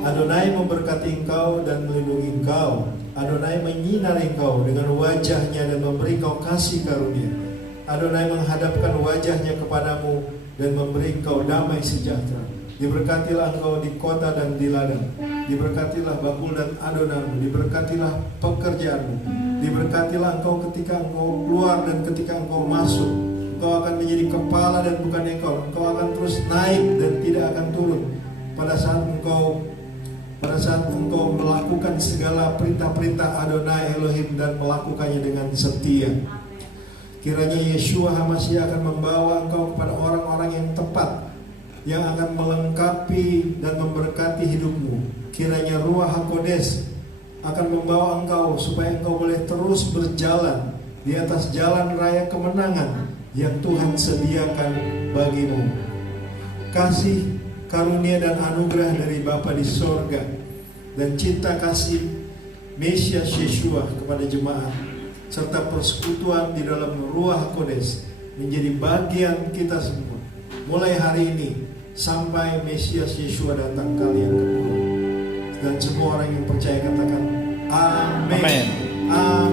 Adonai memberkati engkau dan melindungi engkau. Adonai menyinari engkau dengan wajahnya dan memberi engkau kasih karunia. Adonai menghadapkan wajahnya kepadamu dan memberi engkau damai sejahtera. Diberkatilah engkau di kota dan di ladang. Diberkatilah bakul dan adonanmu. Diberkatilah pekerjaanmu. Diberkatilah engkau ketika engkau keluar dan ketika engkau masuk. Engkau akan menjadi kepala dan bukan ekor. Engkau akan terus naik dan tidak akan turun. Pada saat engkau melakukan segala perintah-perintah Adonai Elohim dan melakukannya dengan setia. Kiranya Yeshua HaMashiach akan membawa engkau kepada orang-orang yang tepat, yang akan melengkapi dan memberkati hidupmu. Kiranya Ruach HaKodesh akan membawa engkau supaya engkau boleh terus berjalan di atas jalan raya kemenangan yang Tuhan sediakan bagimu. Kasih, karunia dan anugerah dari Bapa di sorga dan cinta kasih Mesias Yeshua kepada jemaat serta persekutuan di dalam Ruach HaKodesh menjadi bagian kita semua mulai hari ini sampai Mesias Yeshua datang kali yang kedua. Dan semua orang yang percaya katakan amin. Amin. Amin.